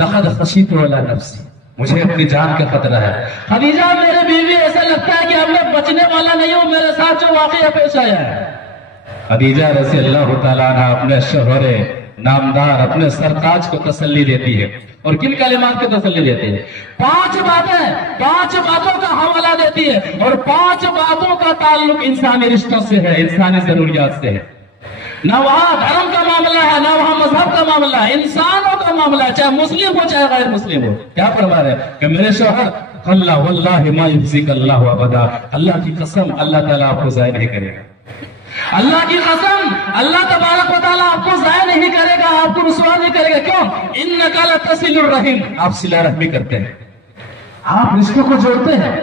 لقد خشیت علی نفسی, مجھے اپنی جان کا خطرہ ہے. خدیجہ میرے بیوی, ایسا لگتا ہے کہ اب میں بچنے والا نہیں ہوں, میرے ساتھ جو واقعہ پیش آیا ہے. خدیجہ رضی اللہ تعالیٰ عنہ اپنے شوہر نامدار, اپنے سرتاج کو تسلی دیتی ہے. اور کن کلمات کو تسلی دیتی ہے؟ 5 باتوں کا حوالہ دیتی ہے. اور 5 باتوں کا تعلق انسانی رشتوں سے ہے, انسانی ضروریات سے ہے. نہ وہاں دھرم کا معاملہ ہے, نہ وہاں مذہب کا معاملہ ہے, انسانوں کا معاملہ ہے, چاہے مسلم ہو چاہے غیر مسلم ہو. کیا فرما رہے ہیں کہ میرے شوہر, اللہ واللہ ما یخزیک اللہ ابدا, اللہ کی قسم اللہ تعالیٰ آپ کو ضائع نہیں کرے گا. اللہ کی قسم اللہ تبارک و تعالیٰ آپ کو ضائع نہیں کرے گا, آپ کو رسوا نہیں کرے گا. کیوں؟ انک لتصل الرحم, آپ صلہ رحمی کرتے ہیں, آپ رشتوں کو جوڑتے ہیں.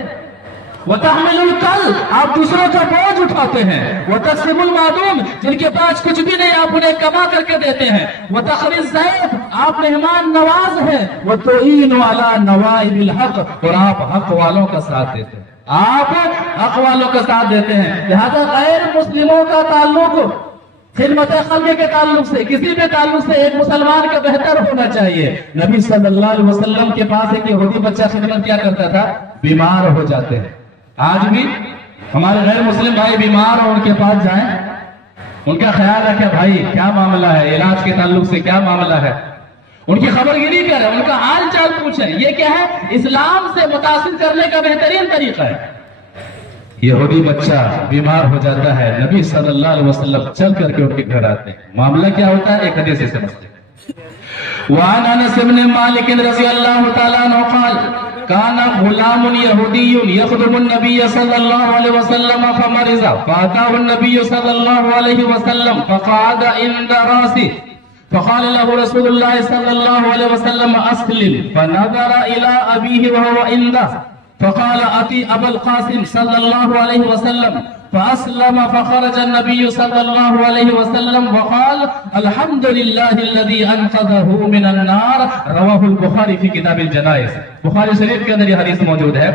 وتحمل الکل, آپ دوسروں کا بوجھ اٹھاتے ہیں. وتقسم المعدوم, جن کے پاس کچھ بھی نہیں آپ انہیں کما کر کے دیتے ہیں. وتقری الضیف, آپ مہمان نواز ہیں. وتعین علی نوائب الحق, اور آپ حق والوں کا ساتھ دیتے ہیں. آپ حق والوں کا ساتھ دیتے ہیں. لہذا غیر مسلموں کا تعلق خدمت خلق کے تعلق سے, کسی بھی تعلق سے ایک مسلمان کا بہتر ہونا چاہیے. نبی صلی اللہ علیہ وسلم کے پاس ایک یہودی بچہ خدمت کیا کرتا تھا, بیمار ہو جاتے ہیں. آج بھی ہمارے غیر مسلم بھائی بیمار ہو, ان کے پاس جائیں, ان کا خیال رکھیں, بھائی کیا معاملہ ہے, علاج کے تعلق سے کیا معاملہ ہے, ان کی خبر گیری کریں, ان کا حال چال پوچھیں. یہ کیا ہے؟ اسلام سے متاثر کرنے کا بہترین طریقہ ہے. یہودی بچہ بیمار ہو جاتا ہے, نبی صلی اللہ علیہ وسلم چل کر کے ان کے گھر آتے ہیں. معاملہ کیا ہوتا ہے, ایک حدیث سے سمجھتے ہیں. وعن انس بن مالک رضی اللہ تعالیٰ عنہ قال كان غلام يهودي يخدم النبي صلى الله عليه وسلم فمرض فأتاه النبي صلى الله عليه وسلم فقعد عند راسه فقال له رسول الله صلى الله عليه وسلم أسلم فنظر إلى أبيه وهو عنده فقال أتي أبا القاسم صلى الله عليه وسلم فأسلم فخرج النبي صلى الله عليه وسلم وقال الحمد لله الذي أنقذه من النار. رواه البخاری في کتاب الجنائز. بخاری شریف کے اندر یہ حدیث موجود ہے.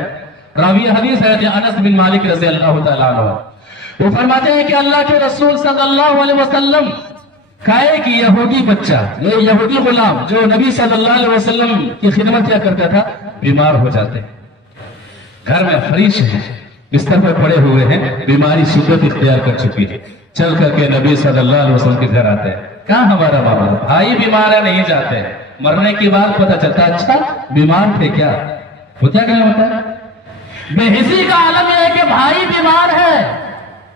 راوی حدیث ہے انس بن مالک رضی اللہ تعالیٰ عنہ. وہ فرماتے ہیں کہ اللہ کے رسول صلی اللہ علیہ وسلم کا ایک یہودی بچہ, یہ یہودی غلام جو نبی صلی اللہ علیہ وسلم کی خدمت کیا کرتا تھا, بیمار ہو جاتے ہیں. گھر میں فریش ہیں, بستر پر پڑے ہوئے ہیں, بیماری شدت اختیار کر چکی ہے. چل کر کے نبی صلی اللہ علیہ وسلم کے گھر آتے ہیں. کہاں ہمارا معاملہ, بھائی بیمار ہے, نہیں جاتے. مرنے کی بات پتہ چلتا اچھا بیمار تھے کیا ہوتا ہے. بے حسی کا عالم یہ ہے کہ بھائی بیمار ہے,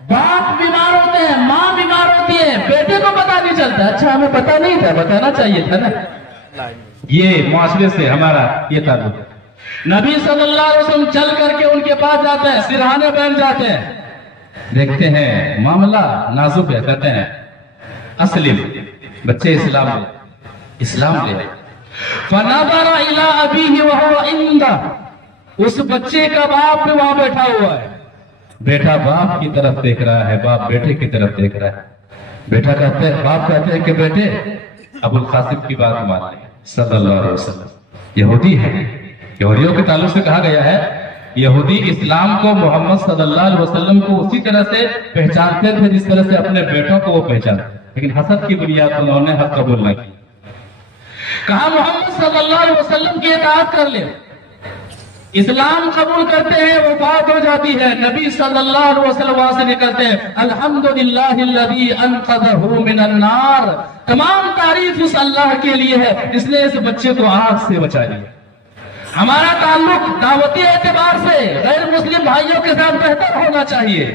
باپ بیمار ہوتے ہیں, ماں بیمار ہوتی ہے, بیٹے کو پتا نہیں چلتا. اچھا ہمیں پتا نہیں تھا, بتانا چاہیے تھا نا. یہ معاشرے سے ہمارا یہ تعلق ہے. نبی صلی اللہ علیہ وسلم چل کر کے ان کے پاس جاتے ہیں, سرہانے بیٹھ جاتے ہیں, دیکھتے ہیں معاملہ نازک ہے. کہتے ہیں اسلم, بچے اسلام لے. فنظر الى ابیہ وهو عنده, اس بچے کا باپ وہاں بیٹھا ہوا ہے. بیٹا باپ کی طرف دیکھ رہا ہے، باپ بیٹے کی طرف دیکھ رہا ہے. بیٹا کہتے ہیں، باپ کہتے ہیں کہ بیٹے ابو القاسم کی بات مان لیں صلی اللہ علیہ وسلم. یہودی ہے، یہودیوں کے تعلق سے کہا گیا ہے یہودی اسلام کو، محمد صلی اللہ علیہ وسلم کو اسی طرح سے پہچانتے تھے جس طرح سے اپنے بیٹوں کو وہ پہچانتے، لیکن حسد کی بنیاد پر انہوں نے حق قبول نہ کی. کہا محمد صلی اللہ علیہ وسلم کی اطاعت کر لے، اسلام قبول کرتے ہیں، وفات ہو جاتی ہے، نبی صلی اللہ علیہ وسلم وہاں سے نکلتے ہیں، الحمدللہ الذی انقذہ من النار، تمام تعریف اس اللہ کے لیے ہے اس نے اس بچے کو آگ سے بچا لیا. ہمارا تعلق دعوتی اعتبار سے غیر مسلم بھائیوں کے ساتھ بہتر ہونا چاہیے.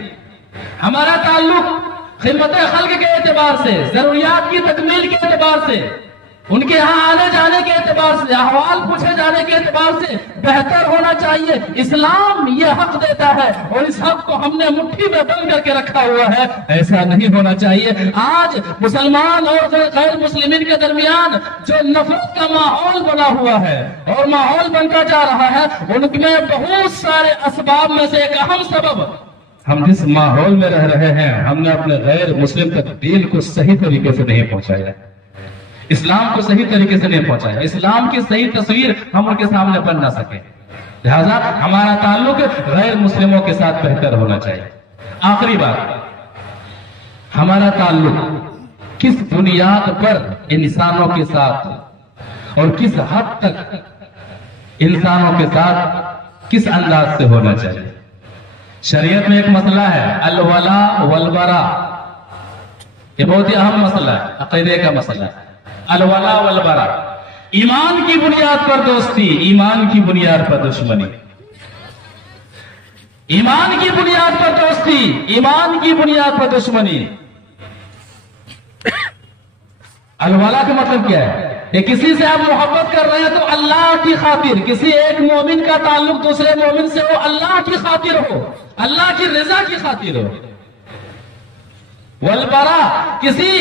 ہمارا تعلق خدمت خلق کے اعتبار سے، ضروریات کی تکمیل کے اعتبار سے، ان کے ہاں آنے جانے کے اعتبار سے، احوال پوچھے جانے کے اعتبار سے بہتر ہونا چاہیے. اسلام یہ حق دیتا ہے اور اس حق کو ہم نے مٹھی میں بند کر کے رکھا ہوا ہے، ایسا نہیں ہونا چاہیے. آج مسلمان اور غیر مسلمین کے درمیان جو نفرت کا ماحول بنا ہوا ہے اور ماحول بنتا جا رہا ہے، ان میں بہت سارے اسباب میں سے ایک اہم سبب، ہم جس ماحول میں رہ رہے ہیں ہم نے اپنے غیر مسلم تک دین کو صحیح طریقے سے نہیں پہنچایا، اسلام کو صحیح طریقے سے نہیں پہنچایا، اسلام کی صحیح تصویر ہم ان کے سامنے بن نہ سکے. لہذا ہمارا تعلق غیر مسلموں کے ساتھ بہتر ہونا چاہیے. آخری بات، ہمارا تعلق کس بنیاد پر انسانوں کے ساتھ اور کس حد تک انسانوں کے ساتھ کس انداز سے ہونا چاہیے. شریعت میں ایک مسئلہ ہے الولا والبرا، یہ بہت ہی اہم مسئلہ ہے، عقیدے کا مسئلہ ہے. الولا والبرا، ایمان کی بنیاد پر دوستی، ایمان کی بنیاد پر دشمنی. ایمان کی بنیاد پر دوستی، ایمان کی بنیاد پر دشمنی. الولا کا مطلب کیا ہے؟ کہ کسی سے آپ محبت کر رہے ہیں تو اللہ کی خاطر، کسی ایک مومن کا تعلق دوسرے مومن سے ہو، اللہ کی خاطر ہو، اللہ کی رضا کی خاطر ہو. والبرا، کسی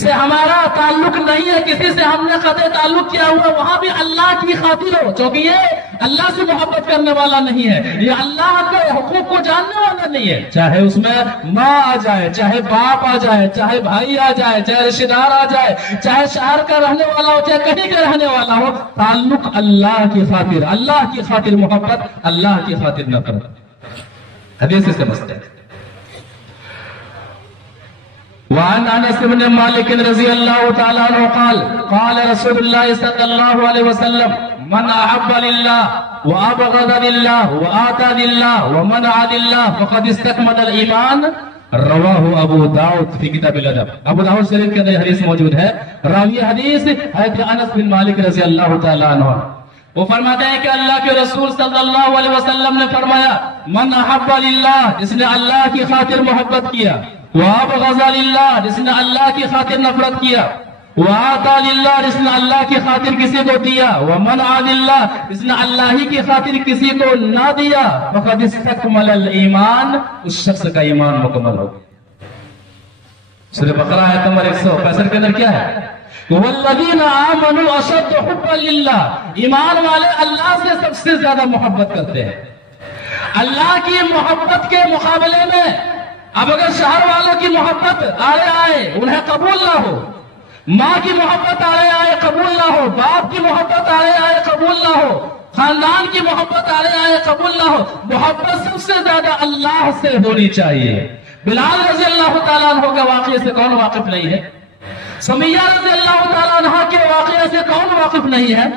سے ہمارا تعلق نہیں ہے، کسی سے ہم نے قطع تعلق کیا ہوا، وہاں بھی اللہ کی خاطر ہو، چونکہ یہ اللہ سے محبت کرنے والا نہیں ہے، یہ اللہ کے حقوق کو جاننے والا نہیں ہے. چاہے اس میں ماں آ جائے، چاہے باپ آ جائے، چاہے بھائی آ جائے، چاہے رشتہ دار آ جائے، چاہے شہر کا رہنے والا ہو، چاہے کہیں کا رہنے والا ہو، تعلق اللہ کی خاطر، اللہ کی خاطر محبت، اللہ کی خاطر نفرت. حدیث سے سمجھتے ہیں. وعن انس بن مالک رضی اللہ تعالی عنہ قال قال رسول اللہ صلی اللہ علیہ وسلم من احب للہ وابغض للہ وآتى للہ ومنع للہ فقد استكمل الایمان. رواہ ابو داؤد فی کتاب الادب. ابو داؤد شریف کے اندر حدیث موجود ہے. راوی حدیث حضرت انس بن مالک رضی اللہ تعالی عنہ، وہ فرماتے ہیں کہ اللہ کے رسول صلی اللہ علیہ وسلم نے فرمایا من احب للہ، جس نے اللہ کی خاطر محبت کیا، وابغض للہ، جس نے اللہ کی خاطر نفرت کیا، وآتى للہ، جس نے اللہ کی خاطر کسی کو دیا، ومنع للہ، جس نے اللہ ہی کی خاطر کسی کو نہ دیا، فقد استکمل الایمان، اس شخص کا ایمان مکمل ہو گیا. سورہ بقرہ آیت نمبر 165 کے اندر کیا ہے؟ والذین آمنوا اشد حبا للہ، ایمان والے اللہ سے سب سے زیادہ محبت کرتے ہیں. اللہ کی محبت کے مقابلے میں اب اگر شہر والوں کی محبت آئے انہیں قبول نہ ہو، ماں کی محبت آئے قبول نہ ہو، باپ کی محبت آئے قبول نہ ہو، خاندان کی محبت آئے قبول نہ ہو، محبت سب سے زیادہ اللہ سے ہونی چاہیے. بلال رضی اللہ تعالیٰ عنہ کے واقعے سے کون واقف نہیں ہے؟ سمیہ رضی اللہ تعالیٰ عنہ کے واقعے سے کون واقف نہیں ہے؟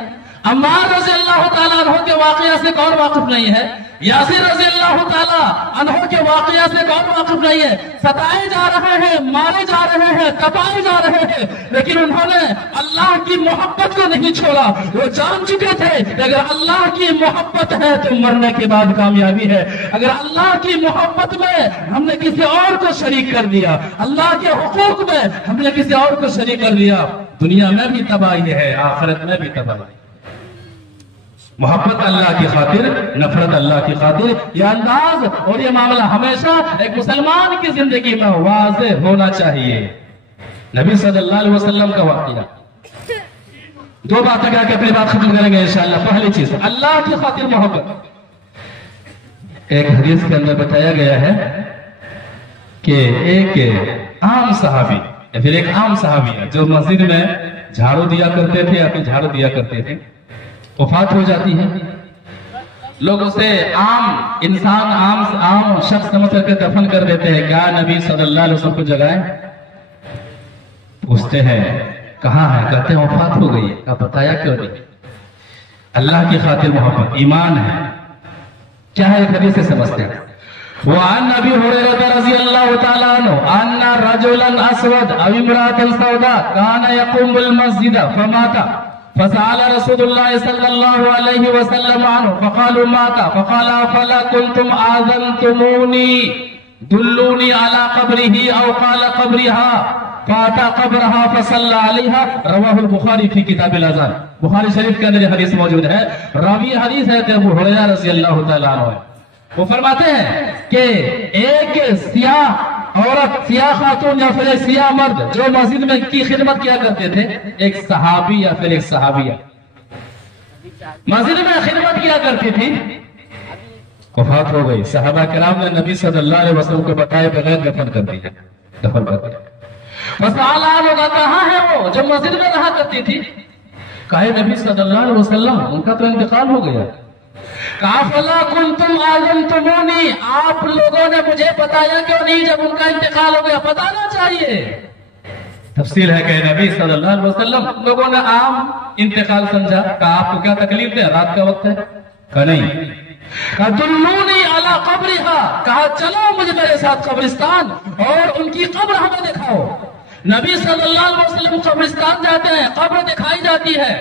عمار رضی اللہ تعالیٰ عنہ کے واقعے سے کون واقف نہیں ہے؟ یاسر رضی اللہ تعالیٰ عنہ کے واقعہ سے کون واقف نہیں ہے؟ ستائے جا رہے ہیں، مارے جا رہے ہیں، تپائے جا رہے ہیں، لیکن انہوں نے اللہ کی محبت کو نہیں چھوڑا. وہ جان چکے تھے کہ اگر اللہ کی محبت ہے تو مرنے کے بعد کامیابی ہے. اگر اللہ کی محبت میں ہم نے کسی اور کو شریک کر دیا، اللہ کے حقوق میں ہم نے کسی اور کو شریک کر دیا، دنیا میں بھی تباہی ہے، آخرت میں بھی تباہی ہے. محبت اللہ کی خاطر، نفرت اللہ کی خاطر، یہ انداز اور یہ معاملہ ہمیشہ ایک مسلمان کی زندگی میں واضح ہونا چاہیے. نبی صلی اللہ علیہ وسلم کا واقعہ. دو باتیں کہہ کے اپنی بات ختم کریں گے انشاءاللہ. پہلی چیز اللہ کی خاطر محبت. ایک حدیث کے اندر بتایا گیا ہے کہ ایک عام صحابی یا پھر ایک عام صحابیہ جو مسجد میں جھاڑو دیا کرتے تھے یا پھر جھاڑو دیا کرتے تھے، وفات ہو جاتی ہے. لوگ اسے عام انسان عام شخص سمجھ کر کے دفن کر دیتے ہیں. کیا نبی صلی اللہ علیہ وسلم کو جگائیں؟ پوچھتے ہیں کہاں ہے؟ کہتے ہیں وفات ہو گئی ہے. کہا بتایا کیوں نہیں؟ اللہ کی خاطر محبت ایمان ہے. کیا ہے حدیث سے سمجھتے ہیں. وعن ابي هريره رضي الله تعالى عنه ان رجلا اسود او امراه سوداء كان يقوم المسجد فمات فسأل رسول الله صلى الله عليه وسلم عنه فقالوا مات فقال فلا كنتم آذنتموني دلوني على قبره او قال قبرها فاتى قبرها فصلى عليها. رواه البخاري في كتاب الاذان. بخاری شریف کے اندر یہ حدیث موجود ہے. راوی حدیث ہے ابو ہریرہ رضی اللہ تعالیٰ عنہ. وہ فرماتے ہیں کہ ایک سیاہ عورت، سیاہ خاتون یا پھر ایک سیاہ مرد جو مسجد میں کی خدمت کیا کرتے تھے، ایک صحابی یا پھر ایک صحابیہ مسجد میں خدمت کیا کرتی تھی، وفات ہو گئی. صحابہ کرام نے نبی صلی اللہ علیہ وسلم کو بتائے بغیر دفن کر دیا. دفن کر دیا. کہاں ہے وہ جو مسجد میں رہا کرتی تھی؟ کہے نبی صلی اللہ علیہ وسلم ان کا تو انتقال ہو گیا. کہا فلا کنتم آذنتمونی، آپ لوگوں نے مجھے بتایا کیوں نہیں جب ان کا انتقال ہو گیا؟ بتانا چاہیے. تفصیل ہے کہ نبی صلی اللہ علیہ وسلم لوگوں نے عام انتقال سمجھا. کہا آپ کو کیا تکلیف ہے؟ رات کا وقت ہے. کہا نہیں. کہا دلونی علی قبرها، کہا چلو مجھے میرے ساتھ قبرستان اور ان کی قبر ہمیں دکھاؤ. نبی صلی اللہ علیہ وسلم قبرستان جاتے ہیں، قبر دکھائی جاتی ہے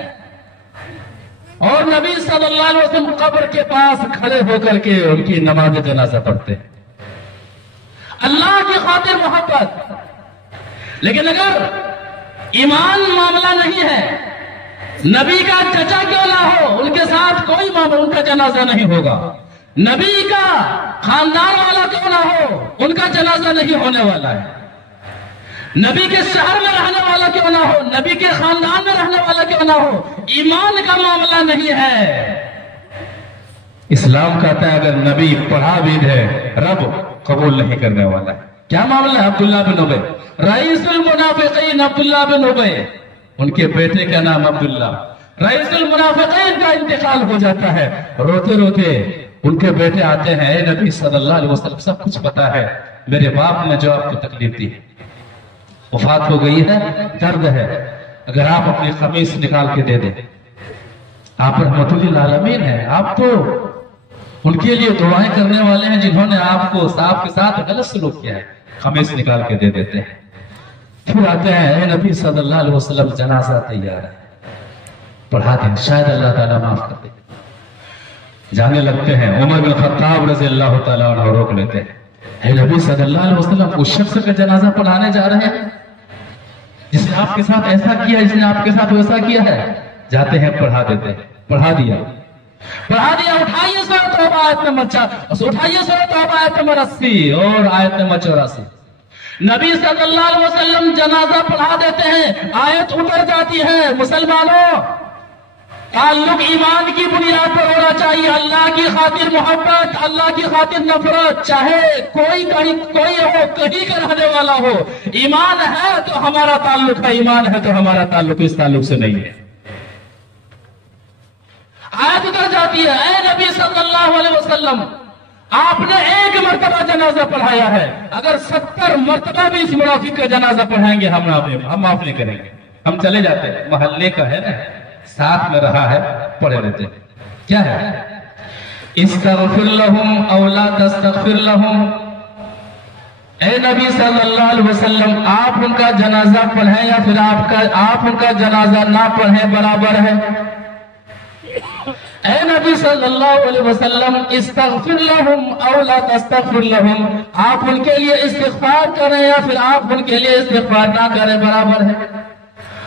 اور نبی صلی اللہ علیہ وسلم قبر کے پاس کھڑے ہو کر کے ان کی نماز جنازہ پڑھتے ہیں. اللہ کی خاطر محبت. لیکن اگر ایمان معاملہ نہیں ہے، نبی کا چچا کیوں نہ ہو، ان کے ساتھ کوئی معاملہ، ان کا جنازہ نہیں ہوگا. نبی کا خاندان والا کیوں نہ ہو، ان کا جنازہ نہیں ہونے والا ہے. نبی کے شہر میں رہنے والا کیوں نہ ہو، نبی کے خاندان میں رہنے والا کیوں نہ ہو، ایمان کا معاملہ نہیں ہے. اسلام کہتا ہے اگر نبی پڑھا بھی ہے رب قبول نہیں کرنے والا ہے. کیا معاملہ ہے؟ عبداللہ بن ابی، رئیس المنافقین عبداللہ بن ابی، ان کے بیٹے کا نام عبداللہ. رئیس المنافقین کا انتقال ہو جاتا ہے. روتے روتے ان کے بیٹے آتے ہیں، اے نبی صلی اللہ علیہ وسلم سب کچھ پتا ہے، میرے باپ نے جو آپ کو تکلیف دی، وفات ہو گئی ہے، درد ہے، اگر آپ اپنی قمیص نکال کے دے دیں. آپ رحمت للعالمین ہیں، آپ تو ان کے لیے دعائیں کرنے والے ہیں جنہوں نے آپ کو صاحب کے ساتھ غلط سلوک کیا ہے. قمیص نکال کے دے دیتے ہیں. پھر آتے ہیں، اے نبی صلی اللہ علیہ وسلم جنازہ تیار ہے، پڑھا دیں، شاید اللہ تعالیٰ معاف کر دے. جانے لگتے ہیں. عمر بن خطاب رضی اللہ تعالیٰ عنہ روک لیتے ہیں. اے نبی صلی اللہ علیہ وسلم اس شخص کا جنازہ پڑھانے جا رہے ہیں جس نے آپ کے ساتھ ایسا کیا، جس نے آپ کے ساتھ ویسا کیا ہے. جاتے ہیں، پڑھا دیتے ہیں. پڑھا دیا. اٹھائیے سورۃ توبہ آیت نمبر 4، اٹھائیے سورۃ توبہ آیت نمبر 80 اور آیت نمبر 84. نبی صلی اللہ علیہ وسلم جنازہ پڑھا دیتے ہیں. آیت اتر جاتی ہے. مسلمانوں، تعلق ایمان کی بنیاد پر ہونا چاہیے. اللہ کی خاطر محبت، اللہ کی خاطر نفرت، چاہے کوئی ہو، کہیں کا رہنے والا ہو. ایمان ہے تو ہمارا تعلق ہے، ایمان ہے تو ہمارا تعلق اس تعلق سے نہیں ہے. آیت اتر جاتی ہے، اے نبی صلی اللہ علیہ وسلم آپ نے ایک مرتبہ جنازہ پڑھایا ہے، اگر 70 مرتبہ بھی اس منافق کا جنازہ پڑھائیں گے ہم معاف نہیں کریں گے. ہم چلے جاتے ہیں، محلے کا ہے نا، ساتھ میں رہا ہے، پڑھے رہتے ہیں. کیا ہے؟ استغفر لهم او لا تستغفر لهم. اے نبی صلی اللہ علیہ وسلم آپ ان کا جنازہ پڑھیں یا پھر آپ ان کا جنازہ نہ پڑھیں برابر ہے. اے نبی صلی اللہ علیہ وسلم استغفر لهم او لا تستغفر لهم، آپ ان کے لیے استغفار کریں یا پھر آپ ان کے لیے استغفار نہ کریں برابر ہے.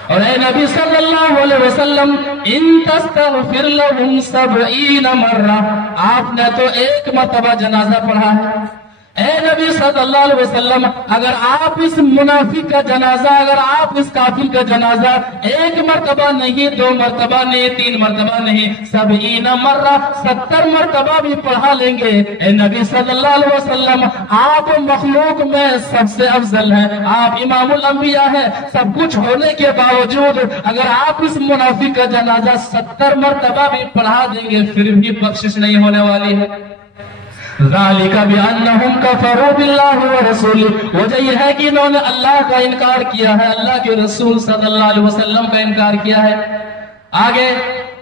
اور اے نبی صلی اللہ علیہ وسلم ان تستغفر لهم 70 مرہ، آپ نے تو ایک مرتبہ جنازہ پڑھا ہے. اے نبی صلی اللہ علیہ وسلم، اگر آپ اس منافق کا جنازہ، اگر آپ اس کافر کا جنازہ ایک مرتبہ نہیں، 2 مرتبہ نہیں، 3 مرتبہ نہیں، 70 مرہ 70 مرتبہ بھی پڑھا لیں گے، اے نبی صلی اللہ علیہ وسلم، آپ مخلوق میں سب سے افضل ہیں، آپ امام الانبیاء ہیں، سب کچھ ہونے کے باوجود اگر آپ اس منافق کا جنازہ 70 مرتبہ بھی پڑھا دیں گے پھر بھی بخشش نہیں ہونے والی ہے۔ ذالک بانہم کفروا باللہ ورسولہ، وجہ یہ ہے کہ انہوں نے اللہ کا انکار کیا ہے، اللہ کے رسول صلی اللہ علیہ وسلم کا انکار کیا ہے۔ آگے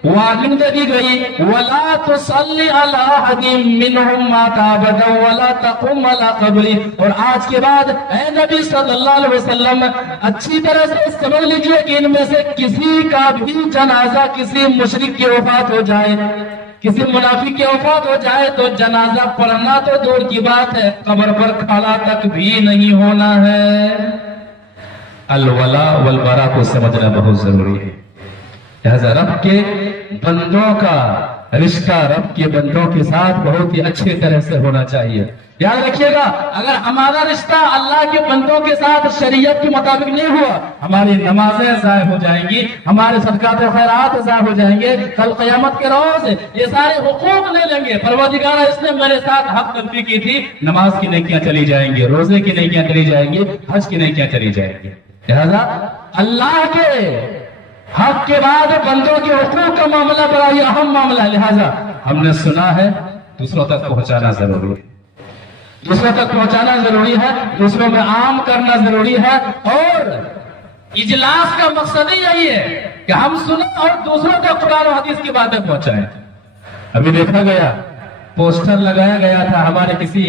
وارننگ دے دی گئی، وَلَا تُصَلِّ عَلَىٰ أَحَدٍ مِّنْهُمْ مَاتَ أَبَدًا وَلَا تَقُمْ عَلَىٰ قَبْرِهِ۔ اور آج کے بعد اے نبی صلی اللہ علیہ وسلم اچھی طرح سے سمجھ لیجئے کہ ان میں سے کسی کا بھی جنازہ کسی مشرک کی وفات ہو جائے، کسی منافق کی وفات ہو جائے تو جنازہ پڑھنا تو دور کی بات ہے، قبر پر کھڑا تک بھی نہیں ہونا ہے۔ الولاء والبراء کو سمجھنا بہت ضروری ہے۔ لہذا رب کے بندوں کا رشتہ رب کے بندوں کے ساتھ بہت ہی اچھی طرح سے ہونا چاہیے۔ یاد رکھیے گا، اگر ہمارا رشتہ اللہ کے بندوں کے ساتھ شریعت کے مطابق نہیں ہوا، ہماری نمازیں ضائع ہو جائیں گی، ہمارے صدقات و خیرات ضائع ہو جائیں گے، کل قیامت کے روز یہ سارے حقوق لے لیں گے، پروردگار اس نے میرے ساتھ حق تلفی کی تھی، نماز کی نیکیاں چلی جائیں گی، روزے کی نیکیاں چلی جائیں گی، حج کی نیکیاں چلی جائیں گی۔ لہذا اللہ کے حق کے بعد بندوں کے حقوق کا معاملہ بڑا ہی اہم معاملہ ہے، لہذا ہم نے سنا ہے دوسروں تک پہنچانا ضروری ہے، دوسروں تک پہنچانا ضروری ہے، دوسروں میں عام کرنا ضروری ہے، اور اجلاس کا مقصد ہی یہی ہے کہ ہم سنیں اور دوسروں تک قرآن و حدیث کی باتیں پہنچائیں۔ ابھی دیکھا گیا پوسٹر لگایا گیا تھا، ہمارے کسی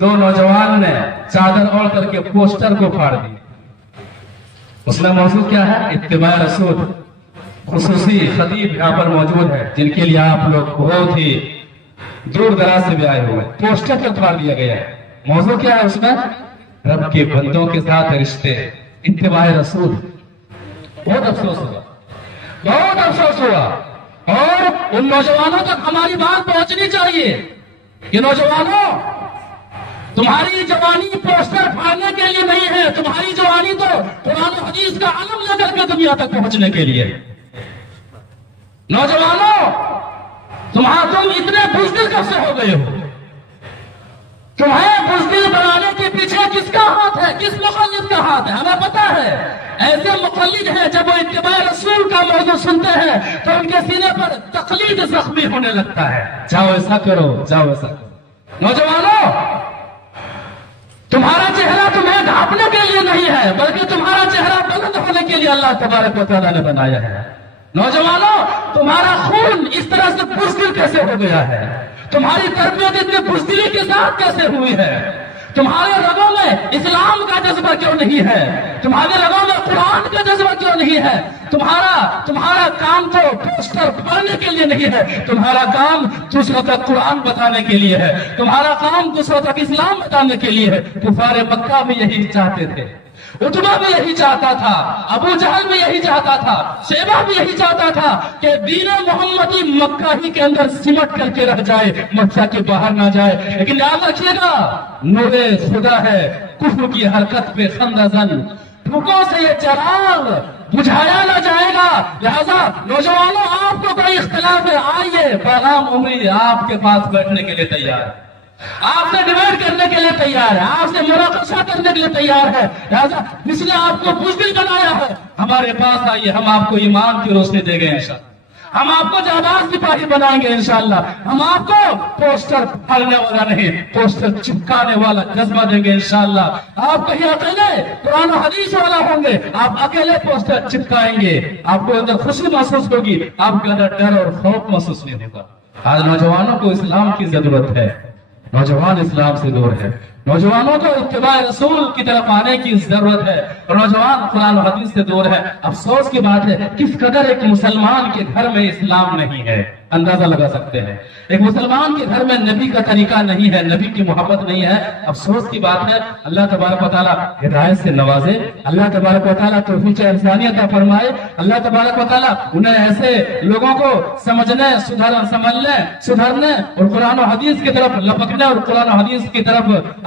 2 نوجوان نے چادر اوڑھ کر کے پوسٹر کو پھاڑ دیا، اس میں موضوع کیا ہے؟ اتباع رسول۔ خصوصی خطیب یہاں پر موجود ہے جن کے لیے آپ لوگ بہت ہی دور دراز سے بھی آئے ہوئے، پوسٹر پر پھاڑ دیا گیا ہے۔ موضوع کیا ہے اس میں؟ رب کے بندوں کے ساتھ رشتے، اتباع رسول۔ بہت افسوس ہوا، بہت افسوس ہوا، اور ان نوجوانوں تک ہماری بات پہنچنی چاہیے کہ نوجوانوں، تمہاری جوانی پوسٹر پھاڑنے کے لیے نہیں ہے، تمہاری جوانی تو قرآن و حدیث کا علم لے کر کے دنیا تک پہنچنے کے لیے۔ نوجوانوں، تم اتنے بزدل کب سے ہو گئے ہو؟ تمہیں بزدل بنانے کے پیچھے کس کا ہاتھ ہے؟ کس مقلد کا ہاتھ ہے؟ ہمیں پتا ہے ایسے مقلد ہیں جب وہ اتباع رسول کا موضوع سنتے ہیں تو ان کے سینے پر تقلید زخمی ہونے لگتا ہے۔ جاؤ ایسا کرو، جاؤ ایسا کرو۔ نوجوانوں، تمہارا چہرہ تمہیں ڈھانپنے کے لیے نہیں ہے، بلکہ تمہارا چہرہ بلند ہونے کے لیے اللہ تبارک و تعالیٰ نے بنایا ہے۔ نوجوانوں، تمہارا خون اس طرح سے بزدل کیسے ہو گیا ہے؟ تمہاری تربیت اتنی بزدلی کے ساتھ کیسے ہوئی ہے؟ تمہارے رگوں میں اسلام کا جذبہ کیوں نہیں ہے؟ تمہارے رگوں میں قرآن کا جذبہ کیوں نہیں ہے؟ تمہارا کام تو پوسٹر پھاڑنے کے لیے نہیں ہے، تمہارا کام دوسروں تک قرآن بتانے کے لیے ہے، تمہارا کام دوسروں تک اسلام بتانے کے لیے ہے۔ کفار مکہ بھی یہی چاہتے تھے، عتبہ بھی یہی چاہتا تھا، ابو جہل بھی یہی چاہتا تھا، شیبہ بھی یہی چاہتا تھا کہ دین محمدی مکہ ہی کے اندر سمٹ کر کے رہ جائے، مکہ کے باہر نہ جائے۔ لیکن یاد رکھیے گا، نور خدا ہے، کفر کی حرکت پہ خندہ زن، دھوکوں سے یہ چراغ بجھایا نہ جائے گا۔ لہذا نوجوانوں، آپ کو کوئی اختلاف ہے، آئیے، پیغام عمری آپ کے پاس بیٹھنے کے لیے تیار ہے، آپ سے ڈیبیٹ کرنے کے لیے تیار ہے، آپ سے مناقشہ کرنے کے لیے تیار ہے۔ لہذا جس نے آپ کو بزدل بنایا ہے، ہمارے پاس آئیے، ہم آپ کو ایمان کی روشنی دیں گے انشاءاللہ، ہم آپ کو جانباز سپاہی بنائیں گے انشاءاللہ، ہم آپ کو پوسٹر پھاڑنے والا نہیں، پوسٹر چپکانے والا جذبہ دیں گے انشاءاللہ۔ آپ کہیں اکیلے قرآن و حدیث والا ہوں گے، آپ اکیلے پوسٹر چپکائیں گے، آپ کو اندر خوشی محسوس ہوگی، آپ کے اندر ڈر اور خوف محسوس نہیں ہوگا۔ آج نوجوانوں کو اسلام کی ضرورت ہے، نوجوان اسلام سے دور ہے۔ نوجوانوں کو اتباع رسول کی طرف آنے کی ضرورت ہے، اور نوجوان قرآن و حدیث سے دور ہے۔ افسوس کی بات ہے کس قدر ایک مسلمان کے گھر میں اسلام نہیں ہے، اندازہ لگا سکتے ہیں۔ ایک مسلمان کے گھر میں نبی کا طریقہ نہیں ہے، نبی کی محبت نہیں ہے۔ افسوس کی بات ہے، اللہ تبارک و تعالیٰ ہدایت سے نوازے، اللہ تبارک و تعالیٰ توفیق انسانیت عطا فرمائے، اللہ تبارک و تعالیٰ انہیں ایسے لوگوں کو سمجھنے، سدھرنے اور قرآن و حدیث کی طرف لپکنے اور قرآن و حدیث کی طرف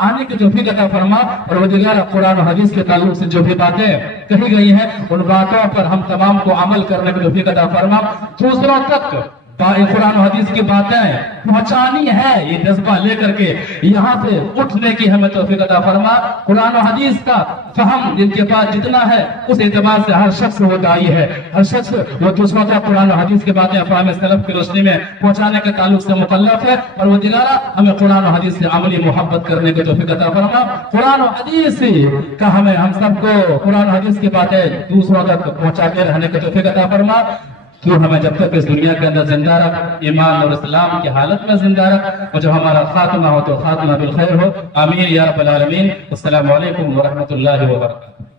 آنے کی توفیق عطا فرما، اور وجہ قرآن و حدیث کے تعلق سے جو بھی باتیں کہی گئی ہیں ان باتوں پر ہم تمام کو عمل کرنے کی توفیق عطا فرما، دوسروں تک قرآن و حدیث کی باتیں پہنچانی ہے، یہ جذبہ لے کر کے یہاں سے اٹھنے کی ہمیں توفیق عطا فرما۔ قرآن و حدیث کا فہم جن کے پاس جتنا ہے اس اعتبار سے ہر شخص وہ داعی ہے، ہر شخص وہ دوسروں کا قرآن و حدیث کی باتیں افہام سلف کی روشنی میں پہنچانے کے تعلق سے مکلف ہے، اور وہ دلارہ ہمیں قرآن و حدیث سے عملی محبت کرنے کی توفیق عطا فرما۔ قرآن و حدیث کا ہم سب کو قرآن و حدیث کی باتیں دوسروں تک پہنچاتے رہنے کی توفیق عطا فرما۔ تو ہمیں جب تک اس دنیا کے اندر زندہ رکھ، ایمان اور اسلام کی حالت میں زندہ رکھ، اور جب ہمارا خاتمہ ہو تو خاتمہ بالخیر ہو، آمین یا رب العالمین۔ السلام علیکم ورحمۃ اللہ وبرکاتہ۔